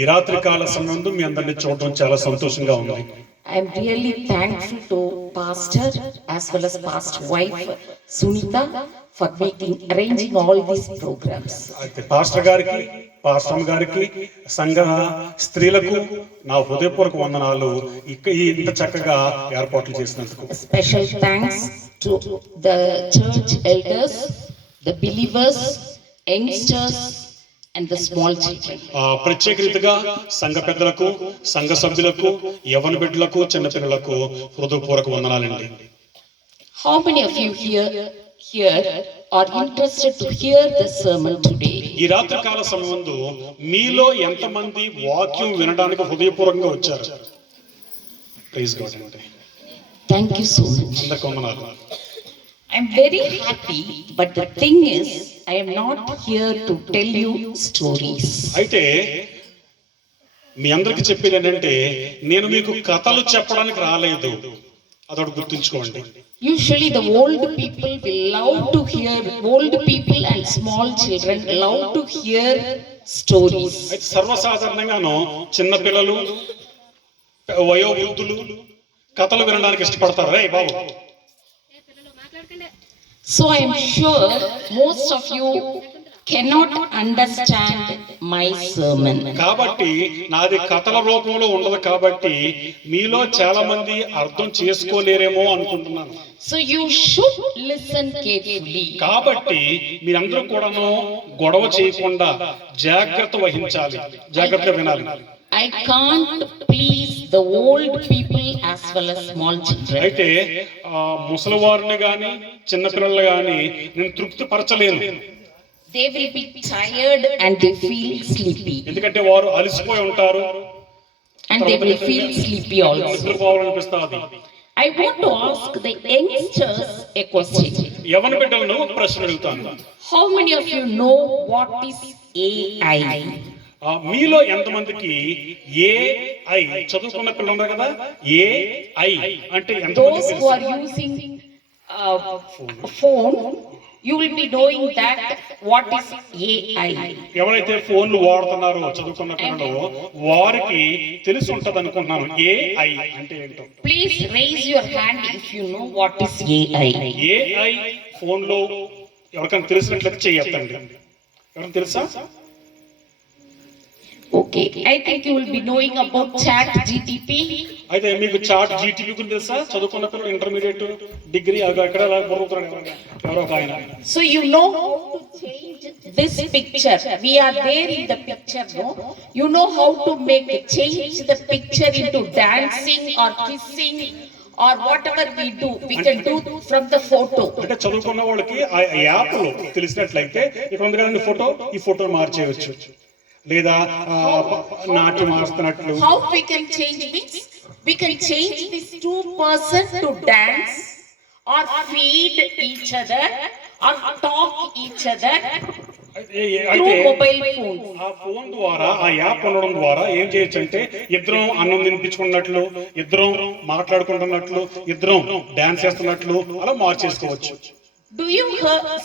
ఈ రాత్రి కాల సమయంలో మీ అందరిని చూడడం చాలా సంతోషంగా ఉంది. I am really thankful to Pastor as well as Pastor wife Sunita for arranging all these programs. అయితే పాస్టర్ గారికి, పాస్టర్ గారికి, సంఘ స్త్రీలకు నా హృదయపూర్వక వందనాలు ఇంత చక్కగా ఏర్పాట్లు చేసినందుకు. Special thanks to the church elders, the believers, youngsters and the small children. ప్రత్యేక రీతిగా సంఘ పెద్దలకు, సంఘ సభ్యులకు, యవ్వన బిడ్డలకు, చిన్న పిల్లలకు హృదయపూర్వక వందనాలండి. How many of you here are interested to hear the sermon today? ఈ రాత్రి కాల సమయంలో మీలో ఎంతమంది వాక్యం వినడానికి హృదయపూర్వకంగా వచ్చారు? ప్రైజ్ గాడ్ అండి. Thank you so much. అందరికీ వందనాలు. I'm very happy, but the thing is, I am not here to tell you stories. అయితే మీ అందరికి చెప్పేది ఏంటంటే నేను మీకు కథలు చెప్పడానికి రాలేదు, అదొకటి గుర్తుంచుకోండి. Usually the old people will love to hear, old people and small children love to hear stories. అయితే సర్వసాధారణంగాను చిన్న పిల్లలు, వయోవృద్ధులు కథలు వినడానికి ఇష్టపడతారు. రే బాబు. So I am sure most of you cannot understand my sermon. కాబట్టి నాది కథల రూపంలో ఉండదు, కాబట్టి మీలో చాలా మంది అర్థం చేసుకోలేరేమో అనుకుంటున్నాను. So you should listen carefully. కాబట్టి మీరందరూ కూడాను గొడవ చేయకుండా జాగ్రత్త వహించాలి, జాగ్రత్తగా వినాలి. I can't please the old people as well as small children. అయితే ముసలివారిని గాని చిన్న పిల్లలు గాని నేను తృప్తి పరచలేను. They will be tired and they feel sleepy. ఎందుకంటే వారు అలసిపోయి ఉంటారు And they will feel sleepy also. నిద్రపోవాలనిపిస్తుంది. I want to ask the youngsters a question. యవ్వన బిడ్డలను ఒక ప్రశ్న అడుగుతాను. How many of you know what is AI? మీలో ఎంతమందికి AI చదువుకున్న పిల్లలు ఉన్నారు కదా, AI అంటే Those who are using phone, you will be knowing that what is AI. ఎవరైతే ఫోన్లు వాడుతున్నారో చదువుకున్న పిల్లలు వారికి తెలిసి ఉంటది అనుకుంటున్నాను AI అంటే ఏంటో. Please raise your hand if you know what is AI. AI ఫోన్లో ఎవరికైనా తెలిసినట్లయితే చేయొద్దండి. ఎవరైనా తెలుసా? Okay, I think you will be knowing about Chat GTP. అయితే మీకు చాట్ జీటీపీ గురించి తెలుసా? చదువుకున్న పిల్లలు ఇంటర్మీడియట్, డిగ్రీ అక్కడ ఎవరో ఒక ఆయన. So you know how to change this picture. We are there in the picture, no? You know how to change the picture into dancing or kissing or whatever we do. We can do from the photo. అంటే చదువుకున్న వాళ్ళకి ఆ app లో తెలిసినట్లయితే ఇక్కడ ఉంది కదండి photo, ఈ ఫోటో మార్చేయచ్చు. లేదా నాట్యం ఆడుతున్నట్లు. How we can change this? We can change these two persons to dance or feed each other or talk each other through mobile phone. ఆ ఫోన్ ద్వారా, ఆ యాప్ ఉండడం ద్వారా ఏం చేయొచ్చు అంటే ఇద్దరం అన్నం తినిపించుకున్నట్లు, ఇద్దరం మాట్లాడుకుంటున్నట్లు, ఇద్దరం డాన్స్ చేస్తున్నట్లు అలా మార్చేసుకోవచ్చు. Do you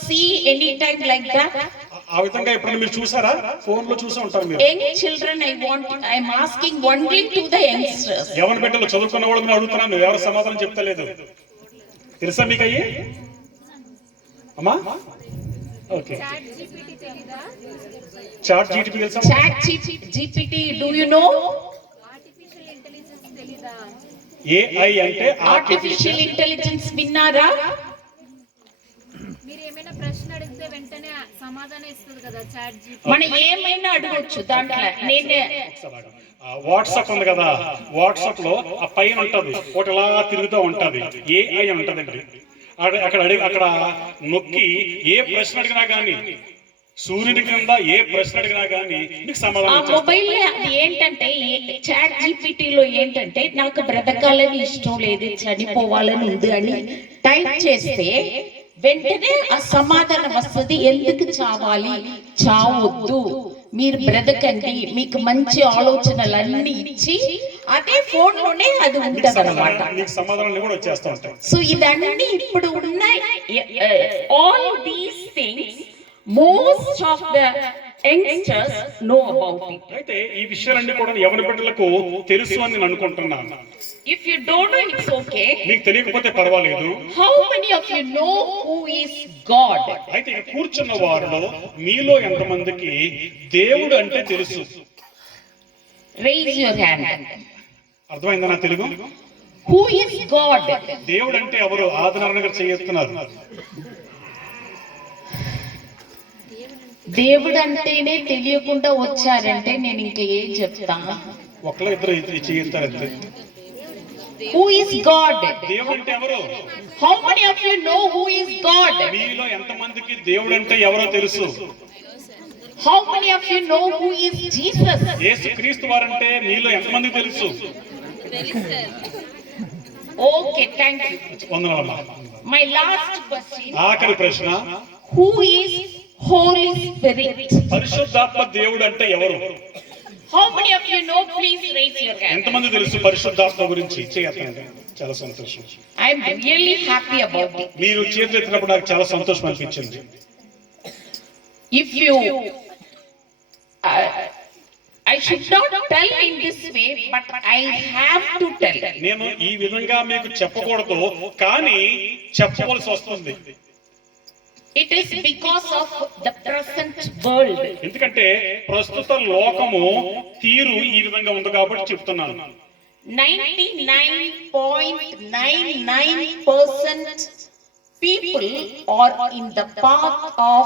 see any time like that? ఆ విధంగా ఎప్పుడైనా మీరు చూసారా? ఫోన్ లో చూసే ఉంటారు మీరు. Young children, I am asking only to the youngsters. యవ్వన బిడ్డలు చదువుకున్న వాళ్ళని అడుగుతున్నాను, ఎవరు సమాధానం చెప్తలేదు. తెలుసా మీకు అయ్యి? అమ్మా ఓకే. చాట్ జీటీపీ తెలుసా? Chat GPT, do you know? AI అంటే ఆర్టిఫిషియల్ ఇంటెలిజెన్స్ విన్నారా? మీరు ఏమైనా ప్రశ్న అడిగితే వెంటనే సమాధానం ఇస్తుంది కదా చాట్ జీపీటీ. మనం ఏమైనా అడగొచ్చు దాంట్లో. నేనే వాట్సాప్ ఉంది కదా, వాట్సాప్ లో ఆ పైన ఉంటది ఒకటి ఇలా తిరుగుతూ ఉంటది, AI ఉంటదండి. అక్కడ నొక్కి ఏ ప్రశ్న అడిగినా గానీ, సూర్యుని కింద ఏ ప్రశ్న అడిగినా గానీ మీకు సమాధానం. మొబైల్ అది ఏంటంటే చాట్ జీపీటీలో ఏంటంటే నాకు బ్రతకాలని ఇష్టం లేదు, చనిపోవాలని ఉంది అని టైప్ చేస్తే వెంటనే ఆ సమాధానం వస్తుంది. ఎందుకు చావాలి, చావొద్దు, మీరు బ్రతకండి, మీకు మంచి ఆలోచనలన్నీ ఇచ్చి అదే ఫోన్ లోనే అది ఉంటది అన్నమాట. సో ఇదన్నీ ఇప్పుడు ఉన్నాయి. All these things most of the youngsters know about it. అయితే ఈ విషయాలన్నీ కూడా ఎవరి బిడ్డలకు తెలుసు అని నేను అనుకుంటున్నాను. If you don't know, it's okay. మీకు తెలియకపోతే పర్వాలేదు. How many of you know who is God? అయితే ఇక్కడ కూర్చున్న వారిలో మీలో ఎంతమందికి దేవుడు అంటే తెలుసు? Raise your hand. అర్థమైందా నా తెలుగు? Who is God? దేవుడు అంటే ఎవరు? ఆదరణగా చేస్తున్నారు. దేవుడు అంటేనే తెలియకుండా వచ్చారంటే నేను ఇంకా ఏం చెప్తా? ఒకళ్ళ ఇద్దరు చేస్తారు అంతే. Who is God? దేవుడు అంటే ఎవరు? How many of you know who is God? మీలో ఎంతమందికి దేవుడు అంటే ఎవరో తెలుసు? How many of you know who is Jesus? యేసుక్రీస్తు వారంటే మీలో ఎంతమందికి తెలుసు? Okay, thank you. వందనాలు. My last question. ఆఖరి ప్రశ్న, Who is Holy Spirit? పరిశుద్ధాత్మ దేవుడు అంటే ఎవరు? How many of you know? Please raise your hand. ఎంతమంది తెలుసు పరిశుద్ధాత్మ గురించి? చేయకండి. చాలా సంతోషం. I am really happy about it. మీరు చేతులు ఎత్తినప్పుడు నాకు చాలా సంతోషం అనిపించింది. If you I should not tell in this way, but I have to tell. నేను ఈ విధంగా మీకు చెప్పకూడదు, కానీ చెప్పవలసి వస్తుంది. It is because of the present world. ఎందుకంటే ప్రస్తుత లోకము తీరు ఈ విధంగా ఉంది కాబట్టి చెప్తున్నాను. 99.99% people are in the path of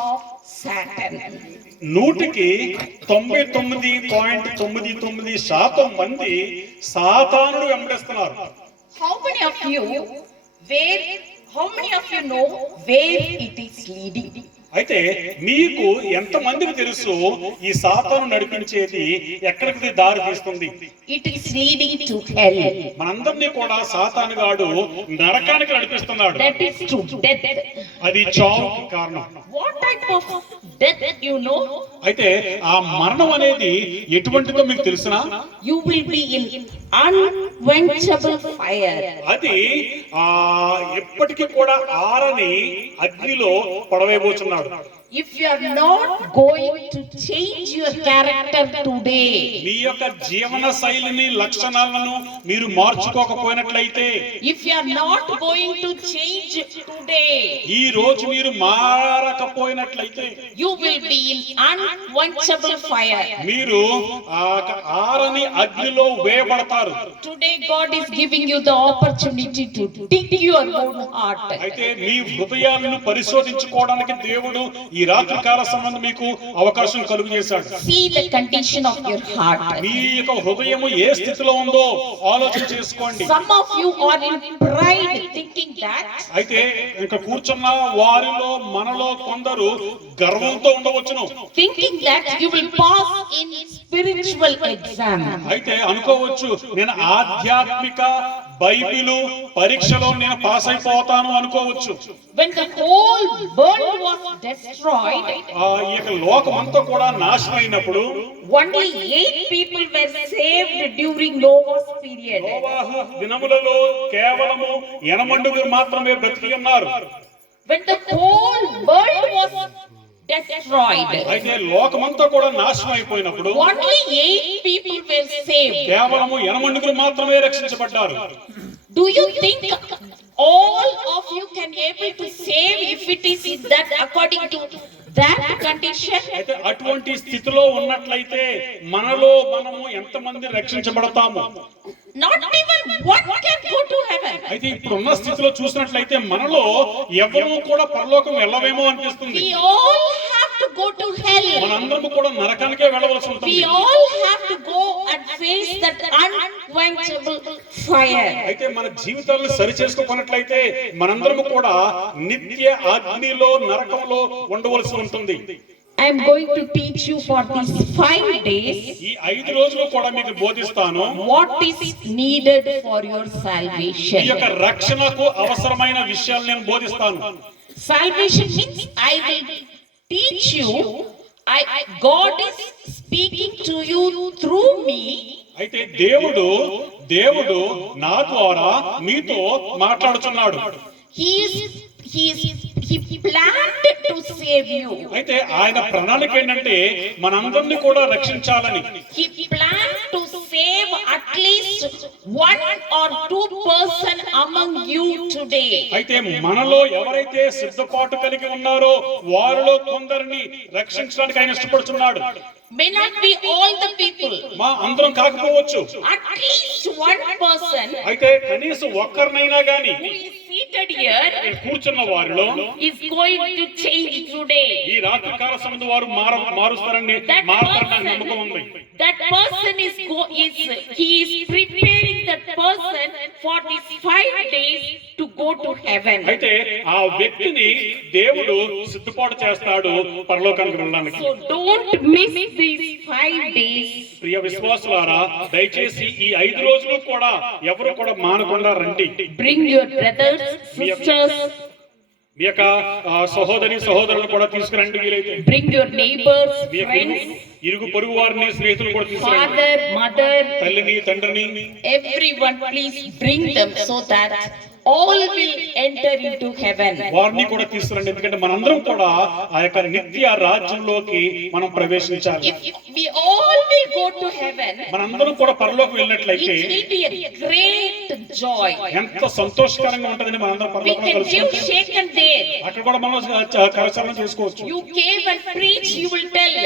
Satan. 99.99% మంది సాతానుడు వెంబడిస్తున్నారు. How many of you know where it is leading? అయితే మీకు ఎంతమందికి తెలుసు ఈ సాతాను నడిపించేది ఎక్కడికి దారి తీస్తుంది? It is leading to hell. మనందరినీ కూడా సాతానుగాడు నరకానికి నడిపిస్తున్నాడు. That is true. Death. అది చావుకి కారణం. What type of death you know? అయితే ఆ మరణం అనేది ఎటువంటిదో మీకు తెలుసునా? You will be in unquenchable fire. అది ఎప్పటికీ కూడా ఆరని అగ్నిలో పడవేయబోతున్నాడు. If you are not going to change your character today, మీ యొక్క జీవన శైలిని లక్షణాలను మీరు మార్చుకోకపోయినట్లయితే, if you are not going to change today, ఈ రోజు మీరు మారకపోయినట్లయితే, you will be in unquenchable fire. మీరు ఆరని అగ్నిలో వేయబడతారు. Today God is giving you the opportunity to dig your own heart. అయితే మీ హృదయాలను పరిశోధించుకోవడానికి దేవుడు ఈ రాత్రి కాల సంబంధం మీకు అవకాశం కలుగు చేశాడు. See the condition of your heart. మీ యొక్క హృదయము ఏ స్థితిలో ఉందో ఆలోచన చేసుకోండి. Some of you are in pride thinking that. అయితే ఇక్కడ కూర్చున్న వారిలో మనలో కొందరు గర్వంతో ఉండవచ్చును. Thinking that you will pass in spiritual exam. అయితే అనుకోవచ్చు, నేను ఆధ్యాత్మిక బైబిలు పరీక్షలో నేను పాస్ అయిపోతాను అనుకోవచ్చు. When the whole world was destroyed, ఈ యొక్క లోకమంతా కూడా నాశనం అయినప్పుడు only 8 people were saved during Noah's period. నోవాహు దినములలో కేవలము 8 మాత్రమే బ్రతికి ఉన్నారు. When the whole world was destroyed, అయితే లోకమంతా కూడా నాశనం అయిపోయినప్పుడు only 8 people were saved. కేవలము 8 మాత్రమే రక్షించబడ్డారు. Do you think all of you can able to save if it is that according to that condition? అయితే అటువంటి స్థితిలో ఉన్నట్లయితే మనలో మనము ఎంతమంది రక్షించబడతాము? Not even one can go to heaven. అయితే ఇప్పుడున్న స్థితిలో చూసినట్లయితే మనలో ఎవరూ కూడా పరలోకం వెళ్ళవేమో అనిపిస్తుంది. We all have to go to hell. మనందరం కూడా నరకానికే వెళ్ళవలసి We ఉంటుంది. all have to go and face that unquenchable fire. అయితే మన జీవితాలను సరి చేసుకోకున్నట్లయితే మనందరం కూడా నిత్య అగ్నిలో నరకంలో ఉండవలసి ఉంటుంది. I am going to teach you for these 5 days ఈ 5 రోజులు కూడా మీకు బోధిస్తాను what is needed for your ఈ salvation. యొక్క రక్షణకు అవసరమైన విషయాలు నేను బోధిస్తాను. Salvation means I will teach you. God is speaking to you through me. అయితే దేవుడు నా ద్వారా మీతో మాట్లాడుతున్నాడు. He He planned to save you. అయితే ఆయన ప్రణాళిక ఏంటంటే మనందరినీ కూడా రక్షించాలని. He planned to save at least one or two person among you today. అయితే మనలో ఎవరైతే సిద్ధపాటు కలిగి ఉన్నారో వారిలో కొందరిని రక్షించడానికి ఆయన ఇష్టపడుతున్నాడు. May not be all the people. మా అందరం కాకపోవచ్చు, At least one person అయితే కనీసం ఒక్కరినైనా గాని who is seated here కూర్చున్న వారిలో is going to change today. ఈ రాత్రి కాల సమయంలో వారు మారుస్తారని మారతారని నమ్మకం ఉంది. That person he is preparing that person for these 5 days to go to heaven. అయితే ఆ వ్యక్తిని దేవుడు సిద్ధపాటు చేస్తాడు పరలోకానికి వెళ్ళడానికి. So don't miss these 5 days. ప్రియ విశ్వాసులారా, దయచేసి ఈ 5 రోజులు కూడా ఎవరు కూడా మానకుండా రండి. Bring your brothers, sisters, మీ యొక్క సహోదరి సహోదరులు కూడా తీసుకురండి. వీలైతే bring your neighbors, మీ యొక్క friends, ఇరుగు పొరుగు వారిని స్నేహితులు కూడా తీసుకురండి. father, mother, తల్లిని తండ్రిని everyone, please bring them so that all will enter into heaven. వారిని కూడా తీసుకురండి. ఎందుకంటే మనందరం కూడా ఆ యొక్క నిత్య రాజ్యంలోకి మనం ప్రవేశించాలి. If we all will go to heaven, మనందరం కూడా పరలోకి వెళ్ళినట్లయితే it will be a great joy. ఎంత సంతోషకరంగా ఉంటుందని మనందరం We పరలోకంలో can give కలుసుకుంటాం. shake and there. అక్కడ కూడా మనం కరచాలనం చేసుకోవచ్చు. You came and preach, you will tell.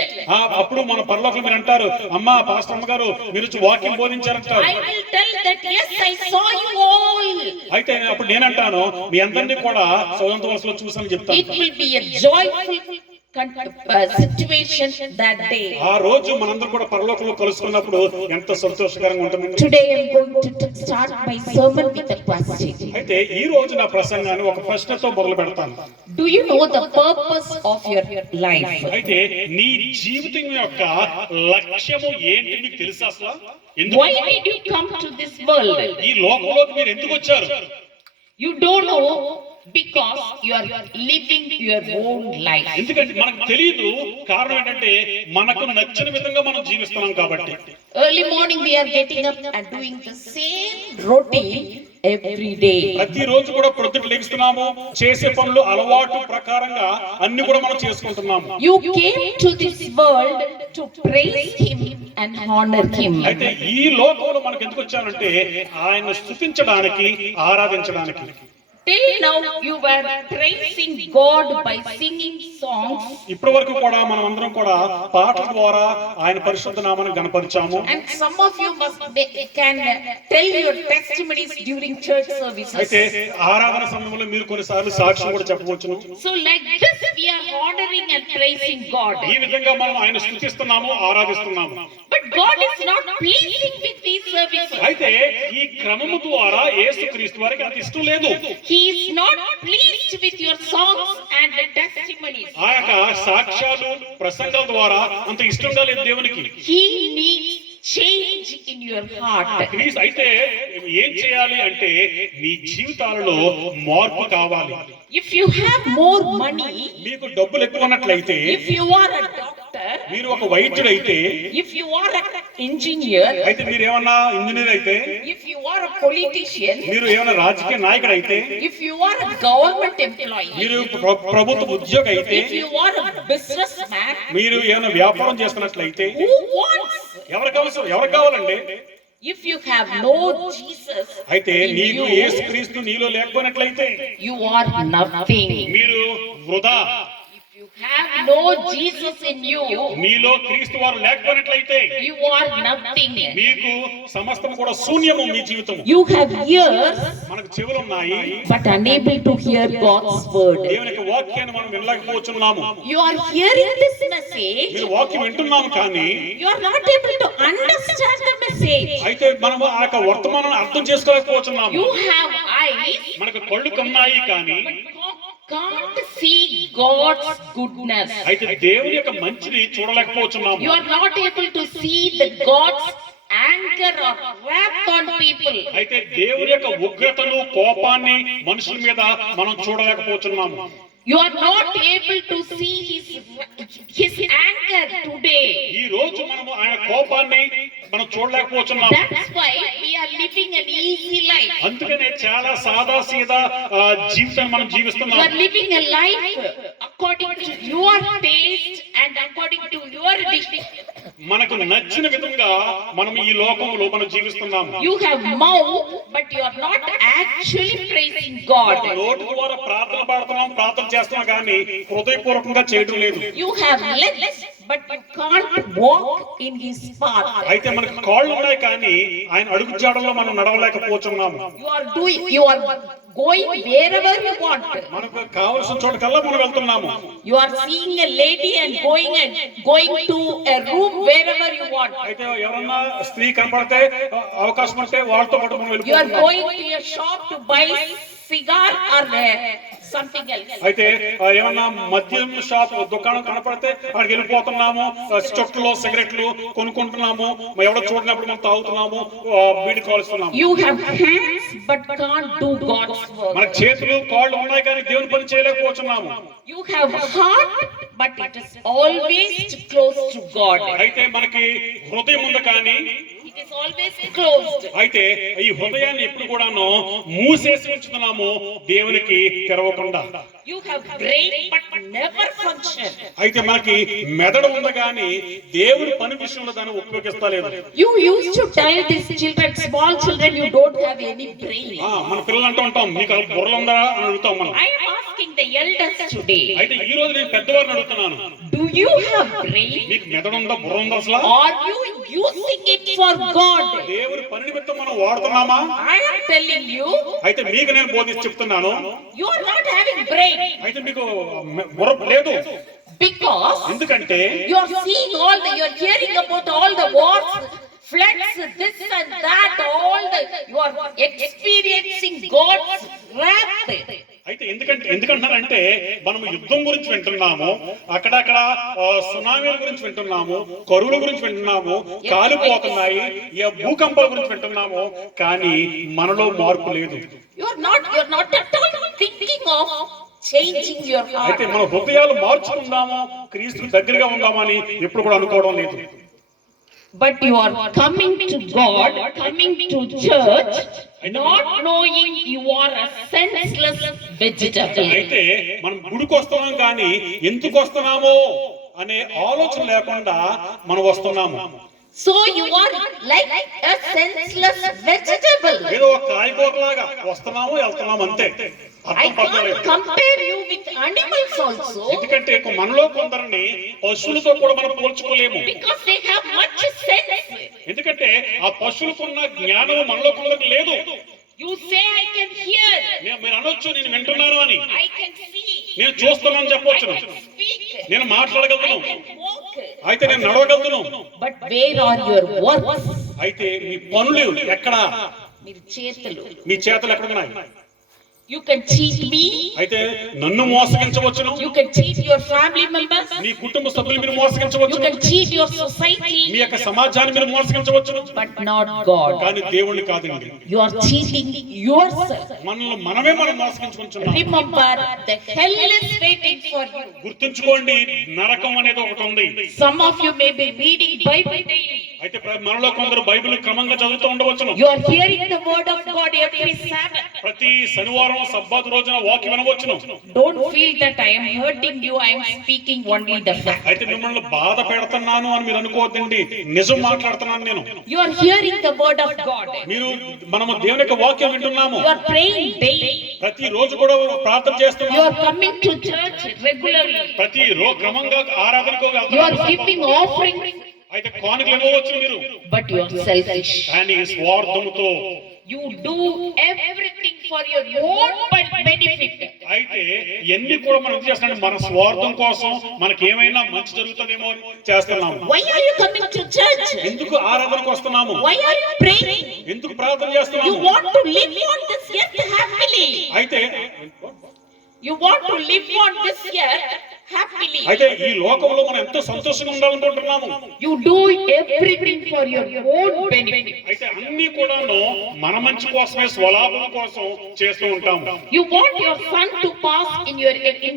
అప్పుడు మన పరలోకంలో మీరు అంటారు, అమ్మా పాస్టర్ అమ్మ గారు మీరు వాక్యం బోధించారంటారు. I will tell that yes, I saw you all. అయితే అప్పుడు నేనంటాను, మీ అందరినీ కూడా సౌంత వరుసలో చూసాను చెప్తాను. It will be a joyful situation that day. ఆ రోజు మనందరం కూడా పరలోకంలో కలుసుకున్నప్పుడు ఎంత సంతోషకరంగా ఉంటుంది. Today I am going to start my sermon with a question. అయితే ఈ రోజు నా ప్రసంగాన్ని ఒక ప్రశ్నతో మొదలు పెడతాను. Do you know the purpose of your life? అయితే నీ జీవితం యొక్క లక్ష్యము ఏంటి మీకు తెలుసా అసలు? ఎందుకు Why did you come to this world? ఈ లోకంలోకి మీరు ఎందుకు వచ్చారు? You don't know because you are living your own life. ఎందుకంటే మనకు తెలియదు. కారణం ఏంటంటే మనకు నచ్చిన విధంగా మనం జీవిస్తున్నాం కాబట్టి. Early morning we are getting up and doing the same routine every day. ప్రతి రోజు కూడా పొద్దుట లెగుస్తున్నాము, చేసే పనులు అలవాటు ప్రకారంగా అన్ని కూడా మనం చేసుకుంటున్నాము. You came to this world to praise him and honor him. అయితే ఈ లోకంలో మనకు ఎందుకు వచ్చామంటే ఆయన స్తుతించడానికి, ఆరాధించడానికి. Till now you were praising God by singing songs. ఇప్పటి వరకు కూడా మనం అందరం కూడా పాటల ద్వారా ఆయన పరిశుద్ధ నామాన్ని గణపరిచాము. And some of you can tell your testimonies during church services. అయితే ఆరాధన సమయంలో మీరు కొన్నిసార్లు సాక్ష్యం కూడా చెప్పవచ్చును. So like this we are honoring and praising God. ఈ విధంగా మనం ఆయన స్తుతిస్తున్నాము, ఆరాధిస్తున్నాము. But God is not pleasing with these services. అయితే ఈ క్రమము ద్వారా యేసుక్రీస్తు వారికి అంత ఇష్టం లేదు. He is not pleased with your songs and testimonies. ఆ యొక్క సాక్ష్యాలు ప్రసంగాల ద్వారా అంత ఇష్టంగా లేదు దేవునికి. He needs change in your heart. అయితే ఏం చేయాలి అంటే మీ జీవితాలలో మార్పు కావాలి. If you have more money, మీకు డబ్బులు ఎక్కువ ఉన్నట్లయితే, if you are a doctor, మీరు ఒక వైద్యుడైతే, if you are an engineer, అయితే మీరు ఏమన్నా ఇంజనీర్ అయితే, if you are a politician, మీరు ఏమైనా రాజకీయ నాయకుడు అయితే, if you are a government employee, మీరు ప్రభుత్వ ఉద్యోగి అయితే, if you are a businessman, మీరు ఏమైనా వ్యాపారం చేస్తున్నట్లయితే, who wants? ఎవరికి కావాలండి? If you have no Jesus, అయితే నీకు యేసుక్రీస్తు నీలో లేకపోయినట్లయితే you are nothing. మీరు వృధా. You have no Jesus in you, మీలో క్రీస్తు వారు లేకపోయినట్లయితే you are nothing. మీకు సమస్తం కూడా శూన్యము మీ జీవితం. You have ears మనకు చెవులు ఉన్నాయి, but unable to hear God's word. దేవుని యొక్క వాక్యాన్ని మనం వినలేకపోతున్నాము. You are hearing this message, మీరు వాక్యం వింటున్నాము కానీ you are not able to understand the message. అయితే మనం ఆ యొక్క వర్తమానాన్ని అర్థం చేసుకోలేకపోతున్నాము. You have eyes, మనకు కళ్ళు కన్నాయి కానీ can't see God's goodness. అయితే దేవుని యొక్క మంచిని చూడలేకపోతున్నాము. You are not able to see the God's anger or wrath on people. అయితే దేవుని యొక్క ఉగ్రతను, కోపాన్ని మనుషుల మీద మనం చూడలేకపోతున్నాము. You are not able to see his anger today. ఈ రోజు మనము ఆయన కోపాన్ని మనం చూడలేకపోతున్నాం. That's why we are living an easy life. అందుకనే చాలా సాదా సీదా జీవితాన్ని మనం You జీవిస్తున్నాం. are living a life according to your taste and according to your decision. మనకు నచ్చిన విధంగా మనం ఈ లోకంలో మనం జీవిస్తున్నాం. You have mouth, but you are not actually praising God. నోటి ద్వారా ప్రార్థన పాడుతున్నాం, ప్రార్థన చేస్తున్నాం, కానీ హృదయపూర్వకంగా చేయడం లేదు. You have legs, but you can't walk in His path. అయితే మనకు కాళ్ళు ఉన్నాయి, కానీ ఆయన అడుగు జాడల్లో మనం నడవలేకపోతున్నాము. You are going wherever you want. మనకు కావలసిన చోటకల్లా మనం వెళ్తున్నాము. You are seeing a lady and going to a room wherever you want. అయితే ఎవరన్నా స్త్రీ కనపడితే అవకాశం ఉంటే వాళ్ళతో పాటు మనం You are వెళ్ళిపోతున్నాం. going to a shop to buy cigar or something else. అయితే ఏమన్నా మద్యం షాప్ దుకాణం కనపడితే అక్కడికి వెళ్ళిపోతున్నాము. చొట్లు సిగరెట్లు కొనుక్కుంటున్నాము. ఎవడో చూడనప్పుడు మనం తాగుతున్నాము, బీడి కాలుస్తున్నాము. You have hands but can't do God's work. మన చేతులు కాళ్ళు ఉన్నాయి, కానీ దేవుని పని చేయలేకపోతున్నాము. You have heart but it is always close to God. అయితే మనకి హృదయం ఉంది, కానీ It is always closed. అయితే ఈ హృదయాన్ని ఎప్పుడు కూడాను మూసేసి ఉంచుతున్నాము, దేవునికి తెరవకుండా. You have brain but never function. అయితే మనకి మెదడు ఉంది, కానీ దేవుని పని విషయంలో దాన్ని ఉపయోగిస్తలేదు. You used to tell these children, small children, you don't have any brain. మన పిల్లలు అంటూ ఉంటాం, మీకు బుర్రలు ఉందా అని అడుగుతాం మనం. I am asking the elders today, అయితే ఈ రోజు నేను పెద్దవారిని అడుగుతున్నాను, do you have brain? మీకు మెదడు ఉందా, బుర్ర ఉందా అసలు? Are you using it for God? దేవుని పని నిమిత్తం మనం వాడుతున్నామా? I am telling you, అయితే మీకు నేను బోధించి చెప్తున్నాను, you are not having brain. అయితే మీకు బుర్ర లేదు. Because ఎందుకంటే you are seeing you are hearing about all the wars, floods, this and that, you are experiencing God's wrath. అయితే ఎందుకంటున్నారంటే మనం యుద్ధం గురించి వింటున్నాము, అక్కడక్కడ సునామీల గురించి వింటున్నాము, కరువుల గురించి వింటున్నాము, కాలిపోతున్నాయి, ఈ భూకంపాల గురించి వింటున్నాము, కానీ మనలో మార్పు లేదు. You are not at all thinking of changing your heart. అయితే మన హృదయాలు మార్చుకుందాము, క్రీస్తు దగ్గరగా ఉందామని ఎప్పుడు కూడా అనుకోవడం లేదు. But you are coming to God, coming to church, not knowing you are a senseless vegetable. అయితే మనం గుడికి వస్తున్నాం, కానీ ఎందుకు వస్తున్నామో అనే ఆలోచన లేకుండా మనం వస్తున్నాము. So you are like a senseless vegetable. ఏదో ఒక కాయగూరలాగా వస్తున్నాము, వెళ్తున్నాము, అంతే. I can't compare you with animals also, ఎందుకంటే మనలో కొందరిని పశువులతో కూడా మనం పోల్చుకోలేము. because they have much sense. ఎందుకంటే ఆ పశువులకున్న జ్ఞానం మనలో కొందరికి లేదు. You say I can hear, మీరు అనొచ్చు, నేను వింటున్నాను అని, I can see, నేను చూస్తున్నాను I చెప్పొచ్చు, can speak, నేను మాట్లాడగలను, I can walk. అయితే నేను నడవగలను. But where are your works? అయితే మీ పనులు ఎక్కడ? మీరు చేతులు. మీ చేతులు ఎక్కడ ఉన్నాయి? You can cheat me. అయితే నన్ను మోసగించవచ్చును, You can cheat your family members. మీ కుటుంబ సభ్యులు మీరు You మోసగించవచ్చును, can cheat your society. మీ యొక్క సమాజాన్ని మీరు మోసగించవచ్చును, But not God. కానీ దేవుణ్ణి కాదండి. You are cheating yourself. మనల్ని మనమే మనం మోసగించుకుంటున్నాం. Remember, the hell is waiting for you. గుర్తుంచుకోండి, నరకం అనేది ఒకటి ఉంది. Some of you may be reading Bible daily. అయితే మనలో కొందరు బైబిల్ క్రమంగా చదువుతూ ఉండవచ్చును. You are hearing the word of God every Sabbath. ప్రతి శనివారం సబ్బాతు రోజున వాక్యం వినవచ్చును. Don't feel that I am hurting you. I am speaking only the fact. అయితే మిమ్మల్ని బాధ పెడుతున్నాను అని మీరు అనుకోవద్దండి, నిజం మాట్లాడుతున్నాను నేను. You are hearing the word of God. మనము దేవుని యొక్క వాక్యం వింటున్నాము, You are praying daily. ప్రతి రోజు కూడా ప్రార్థన You చేస్తున్నాము, are coming to church regularly. ప్రతి క్రమంగా ఆరాధనకు You are వెళ్తున్నాము. giving offerings. అయితే కానుకలు ఇవ్వవచ్చు మీరు, But you are selfish. కానీ స్వార్థముతో. You do everything for your own benefit. అయితే ఎన్ని కూడా మనం ఏం చేస్తున్నాం, మన స్వార్థం కోసం మనకి ఏమైనా మంచి జరుగుతుందేమో అని చేస్తున్నాము. Why are you coming to church? ఎందుకు ఆరాధనకు వస్తున్నాము? Why are you praying? ఎందుకు ప్రార్థన You చేస్తున్నాము? want to live on this earth happily. అయితే You want to live on this earth happily. అయితే ఈ లోకంలో మనం ఎంతో సంతోషంగా ఉండాలనుకుంటున్నాము. You do everything for your own benefit. అయితే అన్ని కూడాను మన మంచి కోసమే, స్వలాభం కోసం చేస్తూ ఉంటాము. You want your son to pass in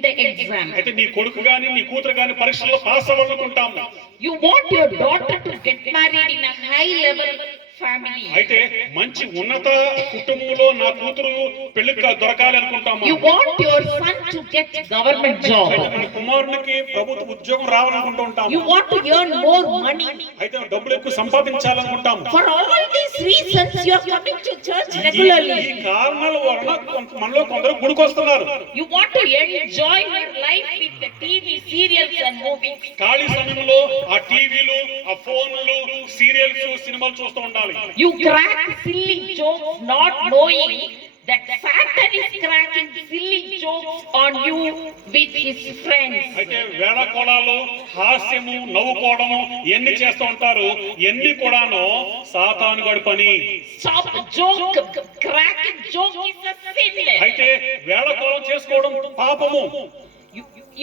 the exam. అయితే నీ కొడుకు గాని నీ కూతురు గాని పరీక్షల్లో pass అవ్వాలనుకుంటాము. You want your daughter to get married in a high level family. అయితే మంచి ఉన్నత కుటుంబంలో నా కూతురు పెళ్లి దొరకాలి అనుకుంటాము. You want your son to get government job. అయితే నీ కుమారునికి ప్రభుత్వ ఉద్యోగం రావాలనుకుంటూ ఉంటాము. You want to earn more money. అయితే డబ్బులు ఎక్కువ సంపాదించాలనుకుంటాము. For all these reasons, you are coming to church regularly. ఈ కారణాల వలన మనలో కొందరు గుడికి వస్తున్నారు. You want to enjoy your life with the TV serials and movies. ఖాళీ సమయంలో ఆ టీవీలు, ఆ ఫోన్లు, సీరియల్స్, సినిమాలు చూస్తూ ఉండాలి. You crack silly jokes not knowing that Satan is cracking silly jokes on you with his friends. అయితే వేళకోళాలు, హాస్యము, నవ్వుకోవడము ఎన్ని చేస్తూ ఉంటారు. ఎన్ని కూడాను సాతాను గడి పని. Stop joke, cracking joke is a sin. అయితే వేళకోళం చేసుకోవడం పాపము.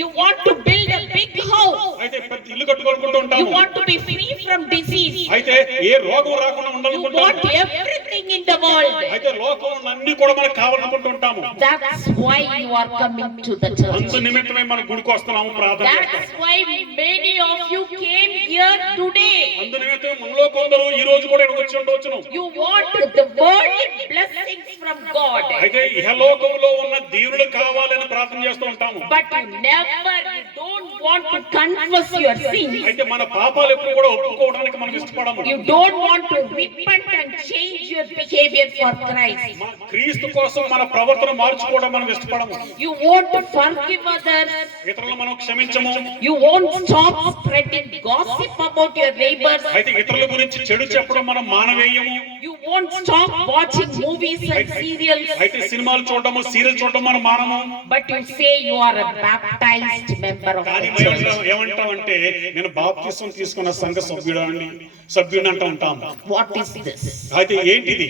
You want to build a big house. అయితే పెద్ద ఇల్లు కట్టుకోవాలనుకుంటూ You ఉంటాము. want to be free from disease. అయితే ఏ రోగం రాకుండా You ఉండాలనుకుంటాము. want everything in the world. అయితే లోకంలో అన్ని కూడా మనకు కావాలనుకుంటూ ఉంటాము. That's why you are coming to the church. అందు నిమిత్తమే మనం గుడికి వస్తున్నాము, ప్రార్థన That's చేస్తాము. why many of you came here today. అందు నిమిత్తమే మనలో కొందరు ఈ రోజు కూడా ఇక్కడికి వచ్చి ఉండవచ్చును. You want the worldly blessings from God. అయితే ఇహలోకంలో ఉన్న దీవులు కావాలని ప్రార్థన చేస్తూ ఉంటాము. But you don't want to confess your sins. అయితే మన పాపాలు ఎప్పుడు కూడా ఒప్పుకోవడానికి మనం ఇష్టపడము. You don't want to repent and change your behavior for Christ. క్రీస్తు కోసం మన ప్రవర్తన మార్చుకోవడం మనం ఇష్టపడము. You want to forgive others. ఇతరులను మనం క్షమించము. You won't stop spreading gossip about your neighbors. అయితే ఇతరుల గురించి చెడు చెప్పడం మనం మానవేయము. You won't stop watching movies and serials. అయితే సినిమాలు చూడడము, సీరియల్ చూడడం మనం మానము. But you say you are a baptized member of కానీ the church. ఏమంటామంటే నేను బాప్తిసం తీసుకున్న సంఘ సభ్యుడు అంటూ ఉంటాము. What is this? అయితే ఏంటిది?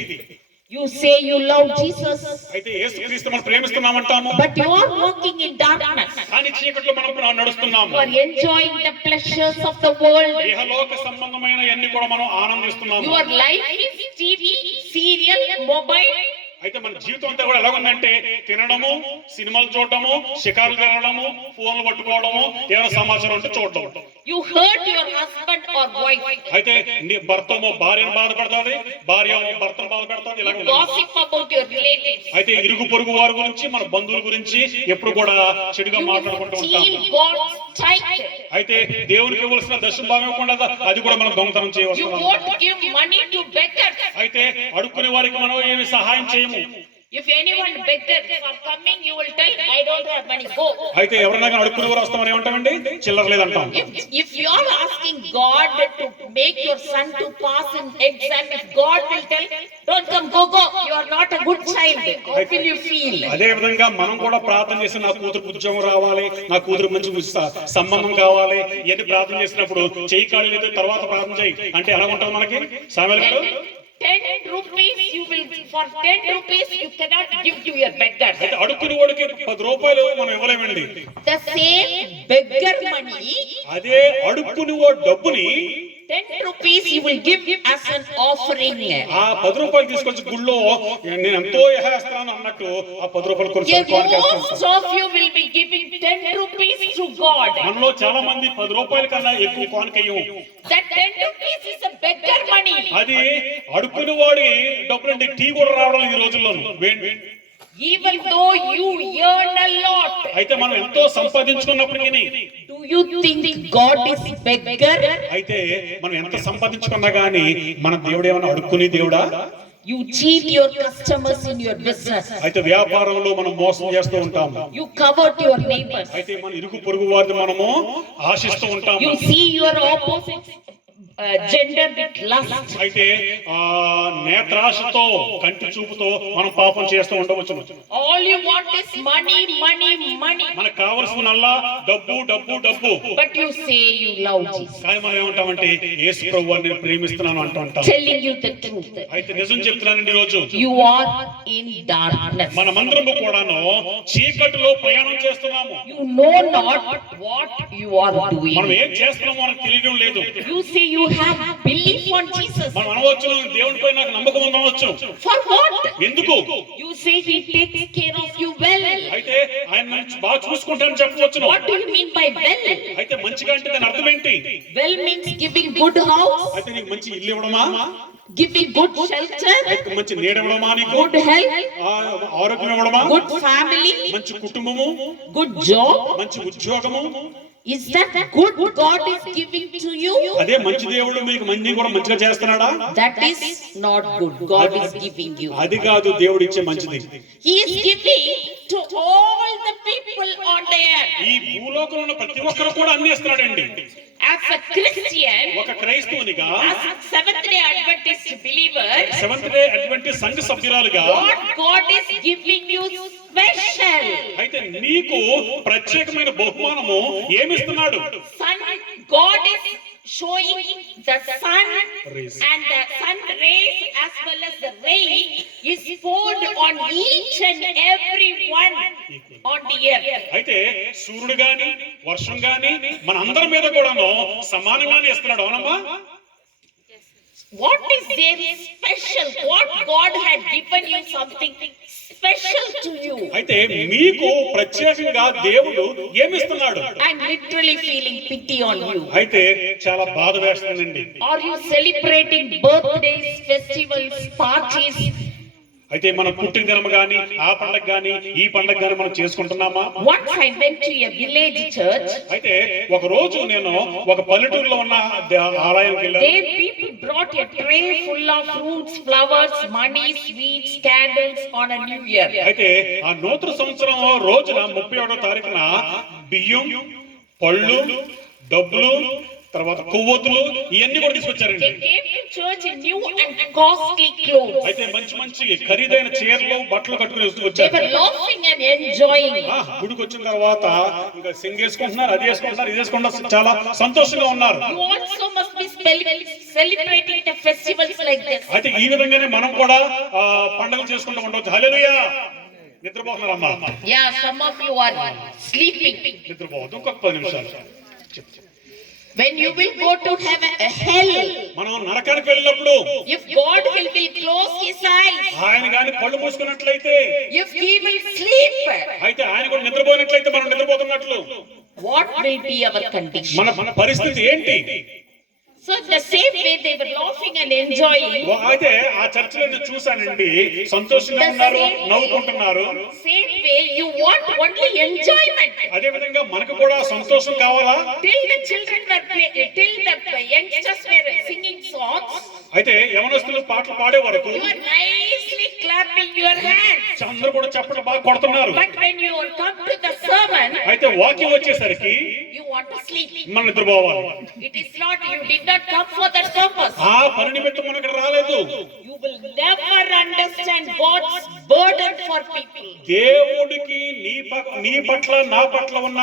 You say you love Jesus, అయితే యేసుక్రీస్తు మనం ప్రేమిస్తున్నామంటాము. but you are walking in darkness. కానీ చీకట్లో మనం నడుస్తున్నాము. You are enjoying the pleasures of the world. ఇహలోక సంబంధమైన అన్ని కూడా మనం ఆనందిస్తున్నాము. Your life is TV, serial, mobile. అయితే మన జీవితం అంతా కూడా ఎలా ఉందంటే తినడము, సినిమాలు చూడడము, షికారులు తినడము, ఫోన్లు పట్టుకోవడము, ఏదైనా సమాచారం ఉంటే చూడడం. You hurt your husband or wife. అయితే నీ భర్తమో భార్యను బాధపడుతుంది, భార్య భర్తను బాధపడుతుంది. ఇలా ఉంది. Gossip about your relatives. అయితే ఇరుగు పొరుగు వారి గురించి, మన బంధువుల గురించి ఎప్పుడు కూడా చెడుగా మాట్లాడుకుంటూ ఉంటాము. Steal God's tithe. అయితే దేవునికి ఇవ్వాల్సిన దశమ భాగం ఇవ్వకుండా అది కూడా మనం దొంగతనం You చేయవలసిన. won't give money to beggars. అయితే అడుక్కునే వారికి మనం ఏమి సహాయం చేయము. If anyone beggars are coming, you will tell, I don't have money, go. అయితే ఎవరైనా కానీ అడుక్కునే వారు వస్తామని ఏమంటామండి? చిల్లర లేదంటాం. If you are asking God to make your son to pass in exam, if God will tell, don't come, go, you are not a good child, how will you feel? అదే విధంగా మనం కూడా ప్రార్థన చేసి నా కూతురు ఉద్యోగం రావాలి, నా కూతురు మంచి సంబంధం కావాలి ఇవన్నీ ప్రార్థన చేసినప్పుడు చెయ్యి కాళ్ళు లేదు తర్వాత ప్రార్థన చేయి అంటే ఎలా ఉంటుంది మనకి? సామెల గారు 10 rupees you will, for 10 rupees you cannot give to your beggars. అయితే అడుక్కుని వాడికి 10 రూపాయలు మనం ఇవ్వలేమండి. The same beggar money, అదే అడుక్కుని వాడి డబ్బుని 10 rupees you will give as an offering. ఆ 10 రూపాయలు తీసుకొచ్చి గుళ్ళో నేను ఎంతో యహేస్తాను అన్నట్టు ఆ 10 రూపాయలు కొంచెం Most of you will be giving 10 rupees to God. మనలో చాలా మంది 10 రూపాయల కన్నా ఎక్కువ కానుకయ్యము. That 10 rupees is a beggar money. అది అడుక్కుని వాడి డబ్బులండి టీ కూడా రావడం ఈ రోజుల్లో. Even though you earn a lot, అయితే మనం ఎంతో సంపాదించుకున్నప్పటికీ do you think God is beggar? అయితే మనం ఎంత సంపాదించుకున్నా గానీ మన దేవుడు ఏమైనా అడుక్కుని దేవుడా? You cheat your customers in your business. అయితే వ్యాపారంలో మనం మోసం చేస్తూ ఉంటాము. You covet your neighbors. అయితే మన ఇరుగు పొరుగు వారిని మనము ఆశిస్తూ ఉంటాము. You see your opposites gender with lust. అయితే ఆ నేత్రాశతో కంటి చూపుతో మనం పాపం చేస్తూ ఉండవచ్చు. All you want is money, money, money. మనకు కావలసినల్లా డబ్బు డబ్బు డబ్బు. But you say you love Jesus. కానీ మనం ఏమంటామంటే యేసు ప్రభువుని నేను ప్రేమిస్తున్నాను అంటూ ఉంటాం. Telling you the truth. అయితే నిజం చెప్తున్నానండి ఈ రోజు. You are in darkness. మనమందరము కూడాను చీకటిలో ప్రయాణం చేస్తున్నాము. You know not what you are doing. మనం ఏం చేస్తున్నామో మనకు తెలియడం లేదు. You say you have belief on Jesus. మనం అనవచ్చు దేవునిపై నాకు నమ్మకం ఉందనవచ్చు. For what? ఎందుకు? You say he takes care of you well. అయితే ఆయన నన్ను బాగా చూసుకుంటానని చెప్పవచ్చు. What do you mean by well? అయితే మంచిగా అంటే దాని అర్థం ఏంటి? Well means giving good house, అయితే నీకు మంచి ఇల్లు ఇవ్వడమా? giving good shelter, అయితే మంచి నీడ ఇవ్వడమా నీకు? good health, ఆరోగ్యం ఇవ్వడమా? good family, మంచి కుటుంబము, good job. మంచి ఉద్యోగము. Is that good God is giving to you? అదే మంచి దేవుడు మీకు మంచి కూడా మంచిగా చేస్తున్నాడా? That is not good. God is giving you. అది కాదు దేవుడు ఇచ్చే మంచిది. He is giving to all the people on the earth. ఈ భూలోకంలో ఉన్న ప్రతి ఒక్కరు కూడా అన్ని ఇస్తున్నాడండి. As a Christian, ఒక క్రైస్తవునిగా, as a Seventh-day Adventist believer, seventh day Adventist సంఘ సభ్యురాలుగా what God is giving you special. అయితే నీకు ప్రత్యేకమైన బహుమానము ఏమిస్తున్నాడు? Sun, God is showing the sun Rays. and the sun rays as well as the rain is poured on each and every one on the earth. అయితే సూర్యుడు గాని వర్షం గాని మన అందరి మీద కూడాను సమానంగానే ఇస్తున్నాడు. అవునమ్మా? What is there special? What God had given you something special to you. అయితే మీకు ప్రత్యేకంగా దేవుడు ఏమిస్తున్నాడు? I'm literally feeling pity on you. అయితే చాలా బాధ వేస్తుందండి. Are you celebrating birthdays, festivals, parties? అయితే మన పుట్టినదినం గాని ఆ పండగ గాని ఈ పండగ గాని మనం చేసుకుంటున్నామా? Once I went to a village church. అయితే ఒక రోజు నేను ఒక పల్లెటూరులో ఉన్న ఆలయానికి వెళ్ళాను. There people brought a tray full of fruits, flowers, money, sweets, candles on a new year. అయితే ఆ నూతన సంవత్సరం రోజున 31వ తారీఖున బియ్యం, పళ్ళు, డబ్బులు, తర్వాత కొవ్వొత్తులు ఇవన్నీ కూడా తీసుకొచ్చారండి. They came to church in new and costly clothes. అయితే మంచి మంచి ఖరీదైన చీరలు బట్టలు కట్టుకుని They వచ్చారు. were laughing and enjoying. గుడికి వచ్చిన తర్వాత ఇంకా సింగ్ వేసుకుంటున్నారు, అది వేసుకుంటున్నారు, ఇది వేసుకుంటున్నారు, చాలా సంతోషంగా ఉన్నారు. You also must be celebrating the festivals like this. అయితే ఈ విధంగానే మనం కూడా పండుగలు చేసుకుంటూ ఉండవచ్చు. హల్లెలూయా. నిద్రపోతున్నారమ్మా? Yeah, some of you are sleeping. నిద్రపోవద్దు. ఇంకొక 10 నిమిషాలు. When you will go to heaven, hell, మనం నరకానికి వెళ్ళినప్పుడు if God will close his eyes, ఆయన గాని కళ్ళు మూసుకున్నట్లయితే, if he will sleep, అయితే ఆయన కూడా నిద్రపోయినట్లయితే మనం నిద్రపోతున్నట్లు what will be our condition? మన పరిస్థితి ఏంటి? So the same way they were laughing and enjoying, అయితే ఆ చర్చిలో నేను చూశానండి, సంతోషంగా ఉన్నారు, నవ్వుకుంటున్నారు. same way you want only enjoyment. అదే విధంగా మనకు కూడా సంతోషం కావాలా? Till the children were till the youngsters were singing songs, అయితే యవనస్తులు పాటలు పాడే వరకు you are nicely clapping your hands. అందరూ కూడా చప్పట్లు బాగా కొడుతున్నారు. But when you come to the sermon, అయితే వాక్యం వచ్చేసరికి you want to sleep. మనం నిద్రపోవాలి. It is not, you did not come for that purpose. ఆ పని నిమిత్తం మనం ఇక్కడ రాలేదు. You will never understand God's burden for people. దేవుడికి నీ పట్ల నా పట్ల ఉన్న